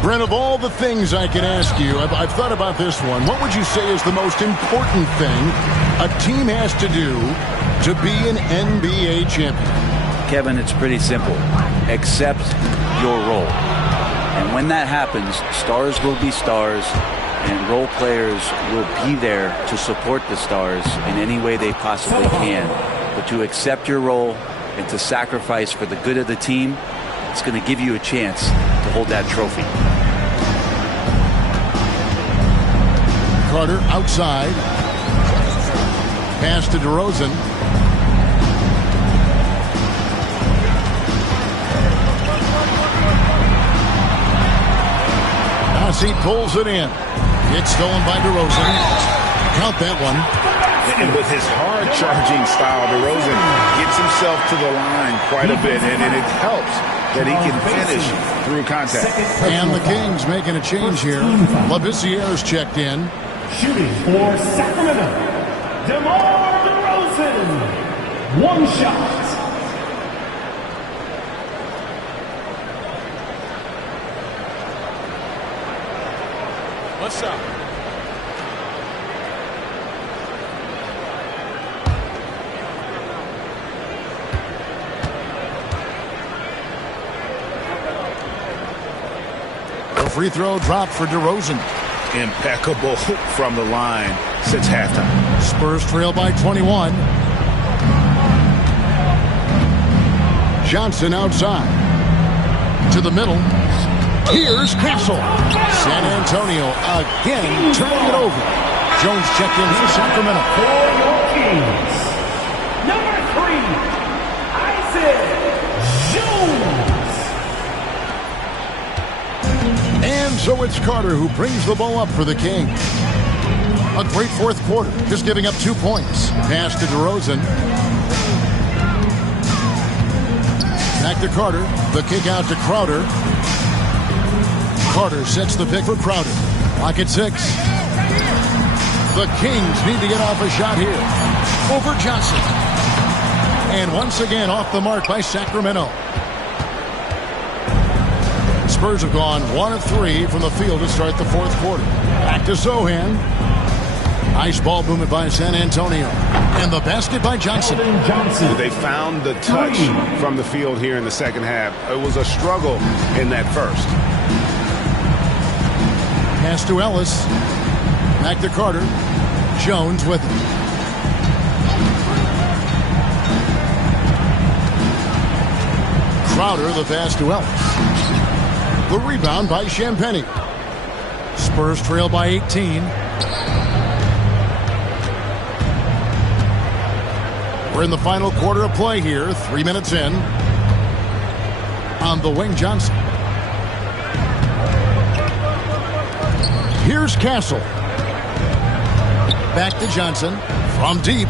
Brent, of all the things I can ask you, I've thought about this one. What would you say is the most important thing a team has to do to be an NBA champion? Kevin, it's pretty simple. Accept your role. And when that happens, stars will be stars, and role players will be there to support the stars in any way they possibly can. But to accept your role and to sacrifice for the good of the team, it's going to give you a chance to hold that trophy. Carter outside. Pass to DeRozan. He pulls it in. It's stolen by DeRozan. Count that one. And with his hard-charging style, DeRozan gets himself to the line quite a bit, and it helps that he can finish through contact. And the Kings making a change here. Lavissier's checked in. Shooting for Sacramento, DeMar DeRozan. 1 shot. What's up? The free throw dropped for DeRozan. Impeccable from the line since halftime. Spurs trail by 21. Johnson outside. To the middle. Here's Castle. San Antonio again turning it over. Jones checked in for Sacramento. For your Kings, number 3, Isaac Jones. And so it's Carter who brings the ball up for the Kings. A great fourth quarter, just giving up 2 points. Pass to DeRozan. Back to Carter. The kick out to Crowder. Carter sets the pick for Crowder. Clock at 6. The Kings need to get off a shot here. Over Johnson. And once again off the mark by Sacramento. Spurs have gone 1 of 3 from the field to start the fourth quarter. Back to Sohan. Nice ball movement by San Antonio. And the basket by Johnson. They found the touch from the field here in the second half. It was a struggle in that first. Pass to Ellis. Back to Carter. Jones with it. Crowder, the pass to Ellis. The rebound by Champagnie. Spurs trail by 18. We're in the final quarter of play here. 3 minutes in. On the wing, Johnson. Here's Castle. Back to Johnson. From deep.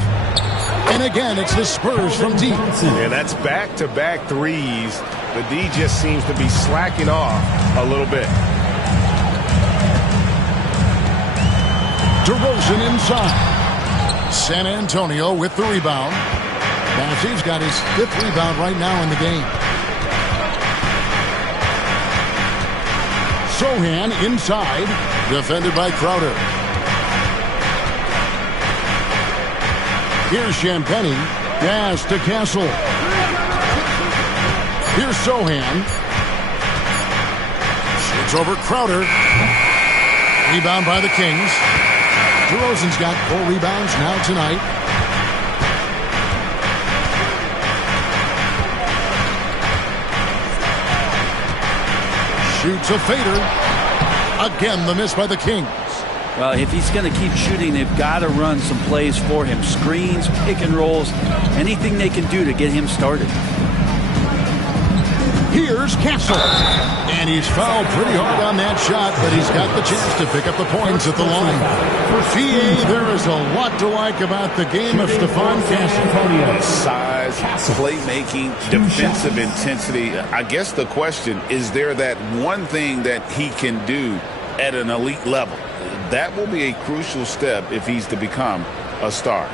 And again, it's the Spurs from deep. Yeah, that's back-to-back threes. The D just seems to be slacking off a little bit. DeRozan inside. San Antonio with the rebound. Bassey's got his 5th rebound right now in the game. Sohan inside. Defended by Crowder. Here's Champagnie. Pass to Castle. Here's Sohan. Shoots over Crowder. Rebound by the Kings. DeRozan's got 4 rebounds now tonight. Shoots a fader. Again, the miss by the Kings. Well, if he's going to keep shooting, they've got to run some plays for him. Screens, pick and rolls, anything they can do to get him started. Here's Castle. And he's fouled pretty hard on that shot, but he's got the chance to pick up the points at the line. For PA, there is a lot to like about the game of Stephon Castle. Size, playmaking, defensive intensity. I guess the question, is there that one thing that he can do at an elite level? That will be a crucial step if he's to become a star.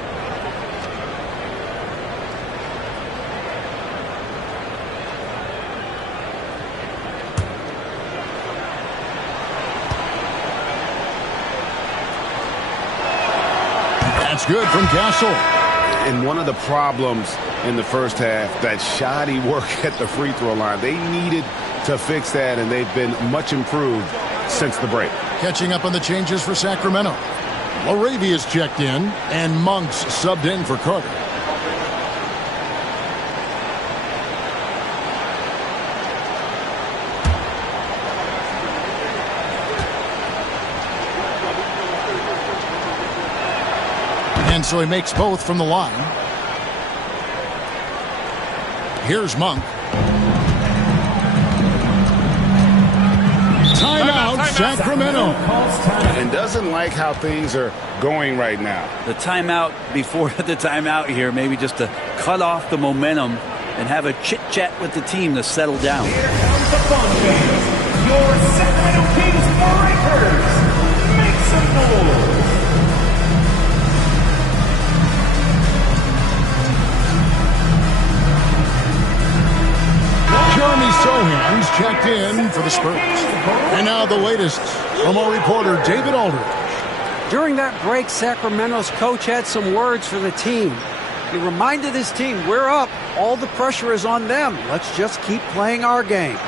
That's good from Castle. And one of the problems in the first half, that shoddy work at the free throw line. They needed to fix that, and they've been much improved since the break. Catching up on the changes for Sacramento. Laravia's checked in, and Monk's subbed in for Carter. And so he makes both from the line. Here's Monk. Timeout, Sacramento. And doesn't like how things are going right now. The timeout before the timeout here, maybe just to cut off the momentum and have a chit-chat with the team to settle down. Here comes the fun game. Your Sacramento Kings Breakers. Make some noise. Jeremy Sohan's checked in for the Spurs. And now the latest from our reporter, David Aldridge. During that break, Sacramento's coach had some words for the team. He reminded his team, we're up. All the pressure is on them. Let's just keep playing our game.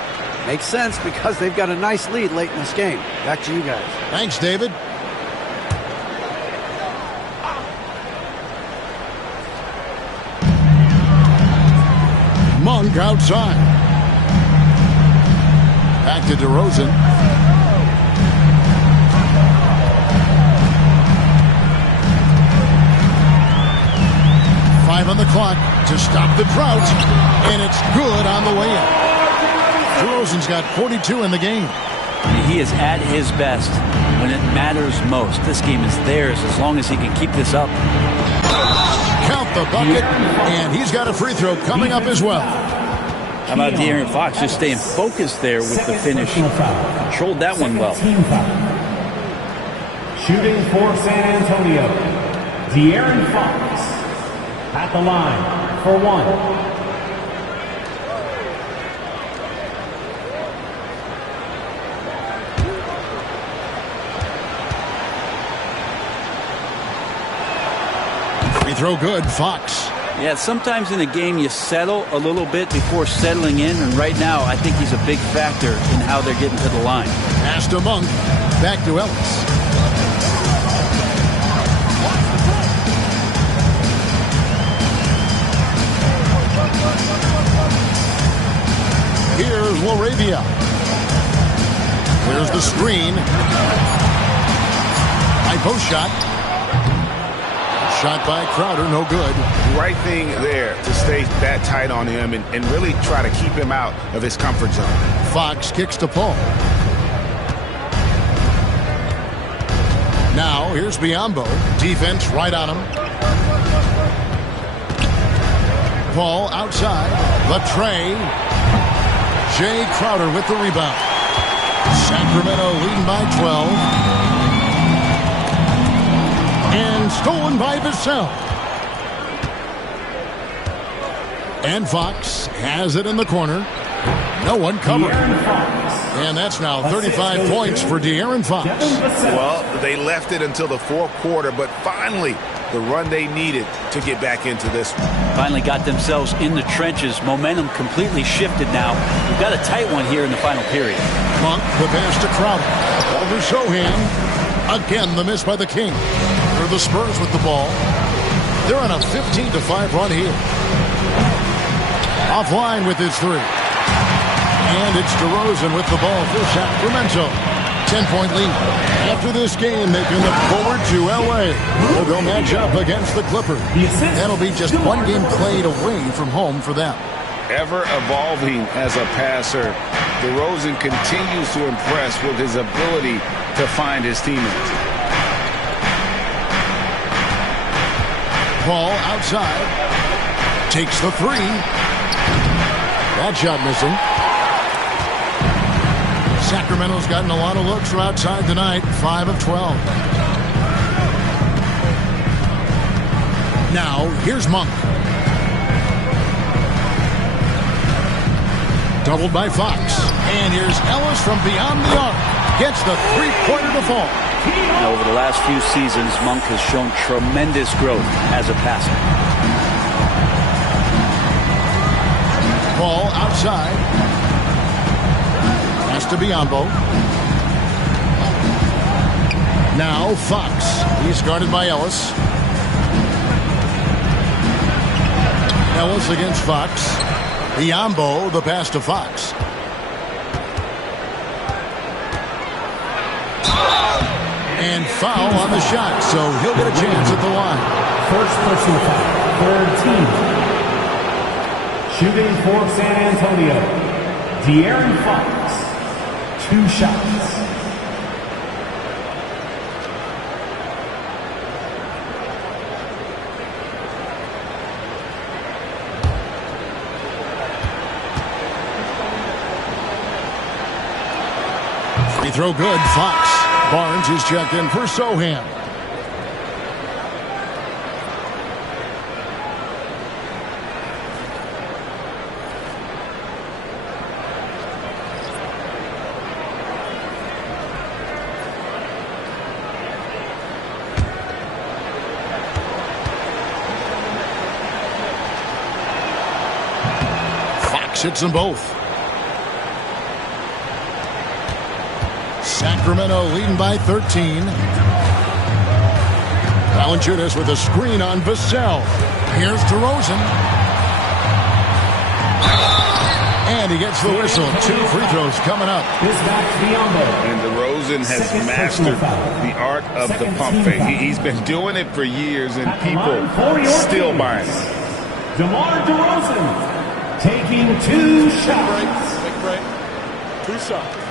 Makes sense because they've got a nice lead late in this game. Back to you guys. Thanks, David. Monk outside. Back to DeRozan. Five on the clock to stop the drought. And it's good on the way in. DeRozan's got 42 in the game. He is at his best when it matters most. This game is theirs as long as he can keep this up. Count the bucket, and he's got a free throw coming up as well. How about De'Aaron Fox just staying focused there with the finish? Controlled that one well. Shooting for San Antonio, De'Aaron Fox at the line. for one. Free throw good, Fox. Yeah, sometimes in a game you settle a little bit before settling in, and right now I think he's a big factor in how they're getting to the line. Pass to Monk. Back to Ellis. Here's Laravia. There's the screen. High post shot. Shot by Crowder, no good. Right thing there to stay that tight on him and really try to keep him out of his comfort zone. Fox kicks to Paul. Now, here's Biyombo. Defense right on him. Paul outside. Latre. Jay Crowder with the rebound. Sacramento leading by 12. And stolen by Vassell. And Fox has it in the corner. No one covered. And that's now 35 points for De'Aaron Fox. Well, they left it until the fourth quarter, but finally the run they needed to get back into this one. Finally got themselves in the trenches. Momentum completely shifted now. We've got a tight one here in the final period. Monk, the pass to Crowder. Over Sohan. Again, the miss by the King. For the Spurs with the ball. They're on a 15-5 run here. Offline with his three. And it's DeRozan with the ball for Sacramento. 10-point lead. After this game, they can look forward to L.A., where they'll match up against the Clippers. That'll be just one game played away from home for them. Ever evolving as a passer, DeRozan continues to impress with his ability to find his teammates. Paul outside. Takes the three. That shot missing. Sacramento's gotten a lot of looks from outside tonight. 5 of 12. Now, here's Monk. Doubled by Fox. And here's Ellis from beyond the arc. Gets the three-pointer to fall. Now, over the last few seasons, Monk has shown tremendous growth as a passer. Ball outside. Pass to Biyombo. Now Fox. He's guarded by Ellis. Ellis against Fox. Biyombo, the pass to Fox. And foul on the shot, so he'll get a chance at the line. First personal foul, third team. Shooting for San Antonio, De'Aaron Fox. 2 shots. Free throw good, Fox. Barnes is checked in for Sohan. Fox hits them both. Sacramento leading by 13. Valanciunas with a screen on Vassell. Here's DeRozan. And he gets the whistle. 2 free throws coming up. And DeRozan has mastered the art of the pump fake. He's been doing it for years, and people still buying it. DeMar DeRozan taking 2 shots. Big break. 2 shots.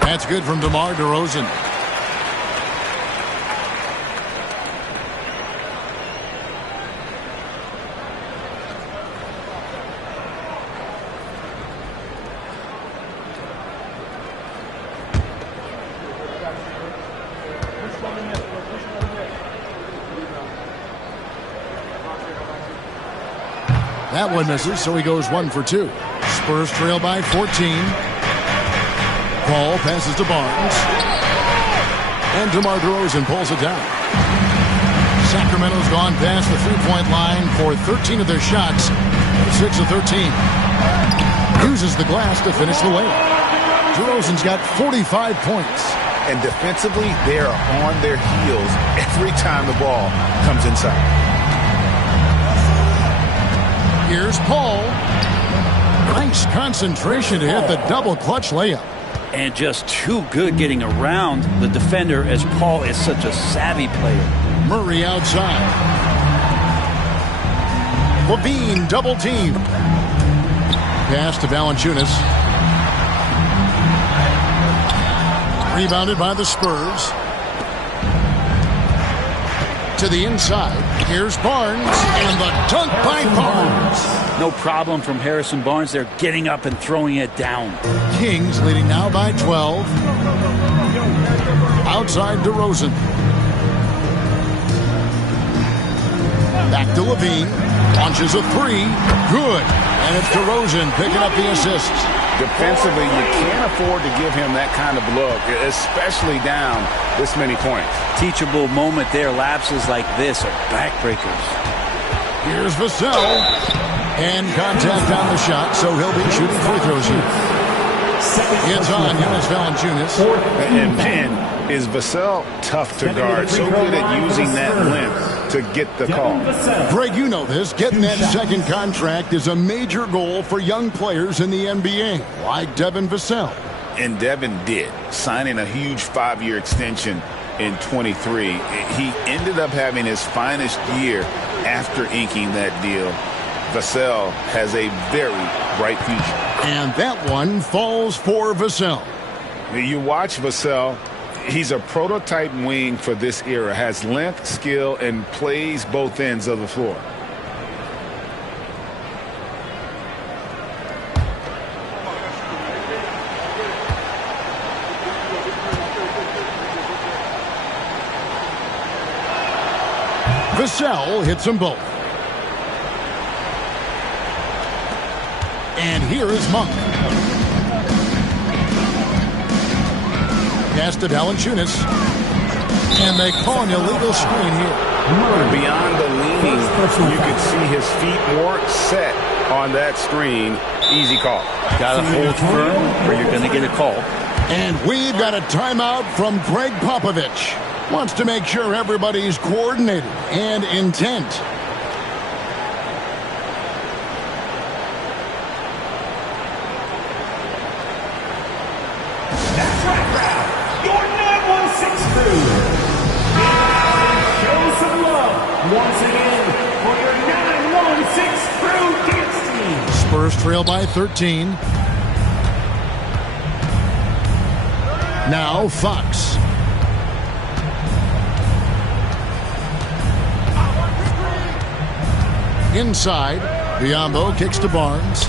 That's good from DeMar DeRozan. That one misses, so he goes 1 for 2. Spurs trail by 14. Paul passes to Barnes. And DeMar DeRozan pulls it down. Sacramento's gone past the three-point line for 13 of their shots. 6 of 13. Uses the glass to finish the layup. DeRozan's got 45 points. And defensively, they are on their heels every time the ball comes inside. Here's Paul. Nice concentration to hit the double clutch layup. And just too good getting around the defender, as Paul is such a savvy player. Murray outside. Levine double team. Pass to Valanciunas. Rebounded by the Spurs. To the inside. Here's Barnes. And the dunk by Barnes. No problem from Harrison Barnes. They're getting up and throwing it down. Kings leading now by 12. Outside DeRozan. Back to Levine. Launches a three. Good. And it's DeRozan picking up the assist. Defensively, you can't afford to give him that kind of look, especially down this many points. Teachable moment there. Lapses like this are backbreakers. Here's Vassell. And contact on the shot, so he'll be shooting free throws here. It's on Jonas Valanciunas. And man, is Vassell tough to guard. So good at using that length to get the call. Greg, you know this. Getting that second contract is a major goal for young players in the NBA, like Devin Vassell. And Devin did, signing a huge 5-year extension in 23. He ended up having his finest year after inking that deal. Vassell has a very bright future. And that one falls for Vassell. You watch Vassell. He's a prototype wing for this era. Has length, skill, and plays both ends of the floor. Vassell hits them both. And here is Monk. Pass to Valanciunas. And they call an illegal screen here. Beyond the leaning, you could see his feet weren't set on that screen. Easy call. Got to hold firm or you're going to get a call. And we've got a timeout from Greg Popovich. Wants to make sure everybody's coordinated and intent. That's right, crowd. Your 916 crew. Now show some love once again for your 916 crew dance team. Spurs trail by 13. Now Fox. Inside, Biyombo kicks to Barnes.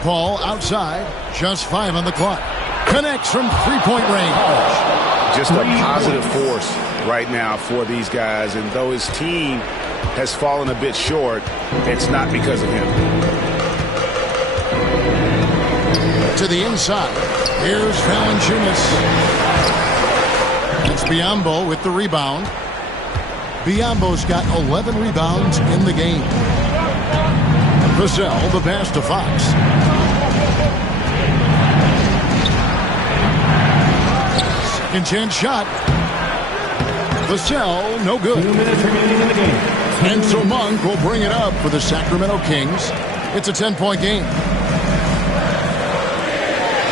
Paul outside, just 5 on the clock. Connects from three-point range. Just a positive force right now for these guys. And though his team has fallen a bit short, it's not because of him. To the inside, here's Valanciunas. It's Biyombo with the rebound. Biyombo's got 11 rebounds in the game. Vassell, the pass to Fox. Second chance shot. Vassell, no good. 2 minutes remaining in the game. And so Monk will bring it up for the Sacramento Kings. It's a 10-point game.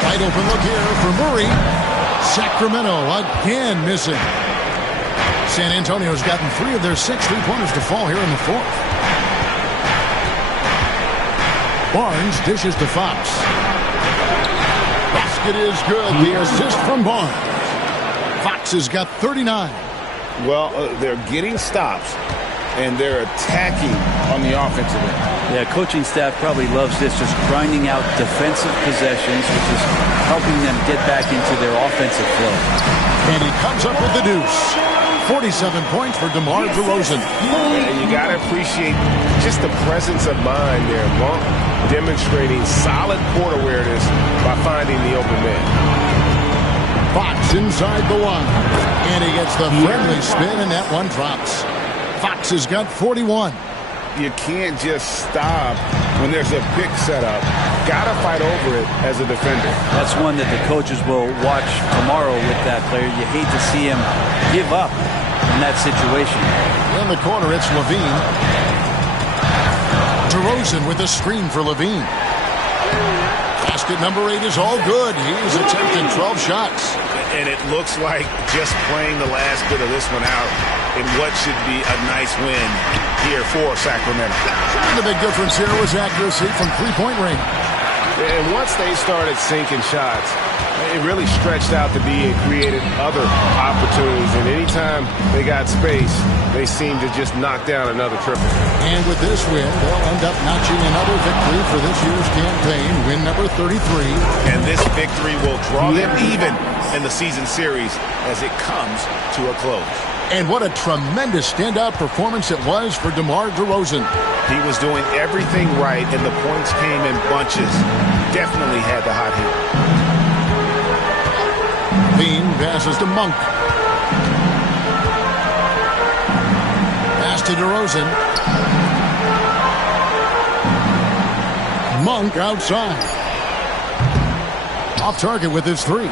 Wide open look here for Murray. Sacramento again missing. San Antonio's gotten 3 of their 6 three-pointers to fall here in the fourth. Barnes dishes to Fox. Basket is good. The assist from Barnes. Fox has got 39. Well, they're getting stops, and they're attacking on the offensive end. Yeah, coaching staff probably loves this, just grinding out defensive possessions, which is helping them get back into their offensive flow. And he comes up with the deuce. 47 points for DeMar DeRozan. And you got to appreciate just the presence of mind there. Monk demonstrating solid court awareness by finding the open man. Fox inside the line. And he gets the friendly spin, and that one drops. Fox has got 41. You can't just stop when there's a pick set up. Got to fight over it as a defender. That's one that the coaches will watch tomorrow with that player. You hate to see him give up in that situation. In the corner, it's Levine. DeRozan with a screen for Levine. Basket number 8 is all good. He's attempted 12 shots. And it looks like just playing the last bit of this one out in what should be a nice win here for Sacramento. The big difference here was accuracy from three-point range. And once they started sinking shots, it really stretched out to be and created other opportunities. And anytime they got space, they seemed to just knock down another triple. And with this win, they'll end up notching another victory for this year's campaign, win number 33. And this victory will draw them even in the season series as it comes to a close. And what a tremendous standout performance it was for DeMar DeRozan. He was doing everything right, and the points came in bunches. Definitely had the hot hand. Bean passes to Monk. Pass to DeRozan. Monk outside. Off target with his three.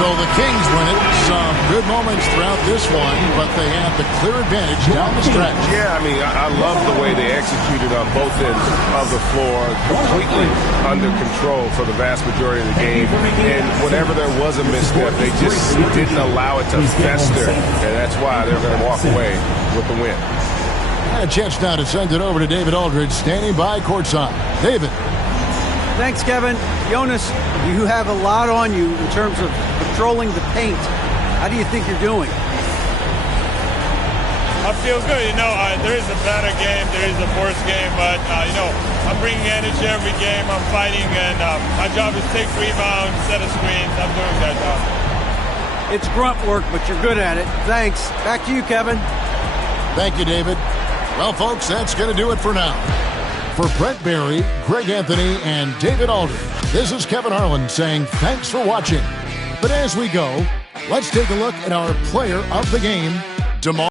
So the Kings win it. Some good moments throughout this one, but they had the clear advantage down the stretch. Yeah, I mean, I love the way they executed on both ends of the floor, completely under control for the vast majority of the game. And whenever there was a misstep, they just didn't allow it to fester. And that's why they're going to walk away with the win. And a chance now to send it over to David Aldridge, standing by courtside. David. Thanks, Kevin. Jonas, you have a lot on you in terms of controlling the paint. How do you think you're doing? I feel good. There is a better game, there is a worse game, but, I'm bringing energy every game. I'm fighting, and my job is take rebounds, set of screens. I'm doing that job. It's grunt work, but you're good at it. Thanks. Back to you, Kevin. Thank you, David. Well, folks, that's going to do it for now. For Brett Barry, Greg Anthony, and David Aldridge, this is Kevin Harlan saying thanks for watching. But as we go, let's take a look at our player of the game, DeMar.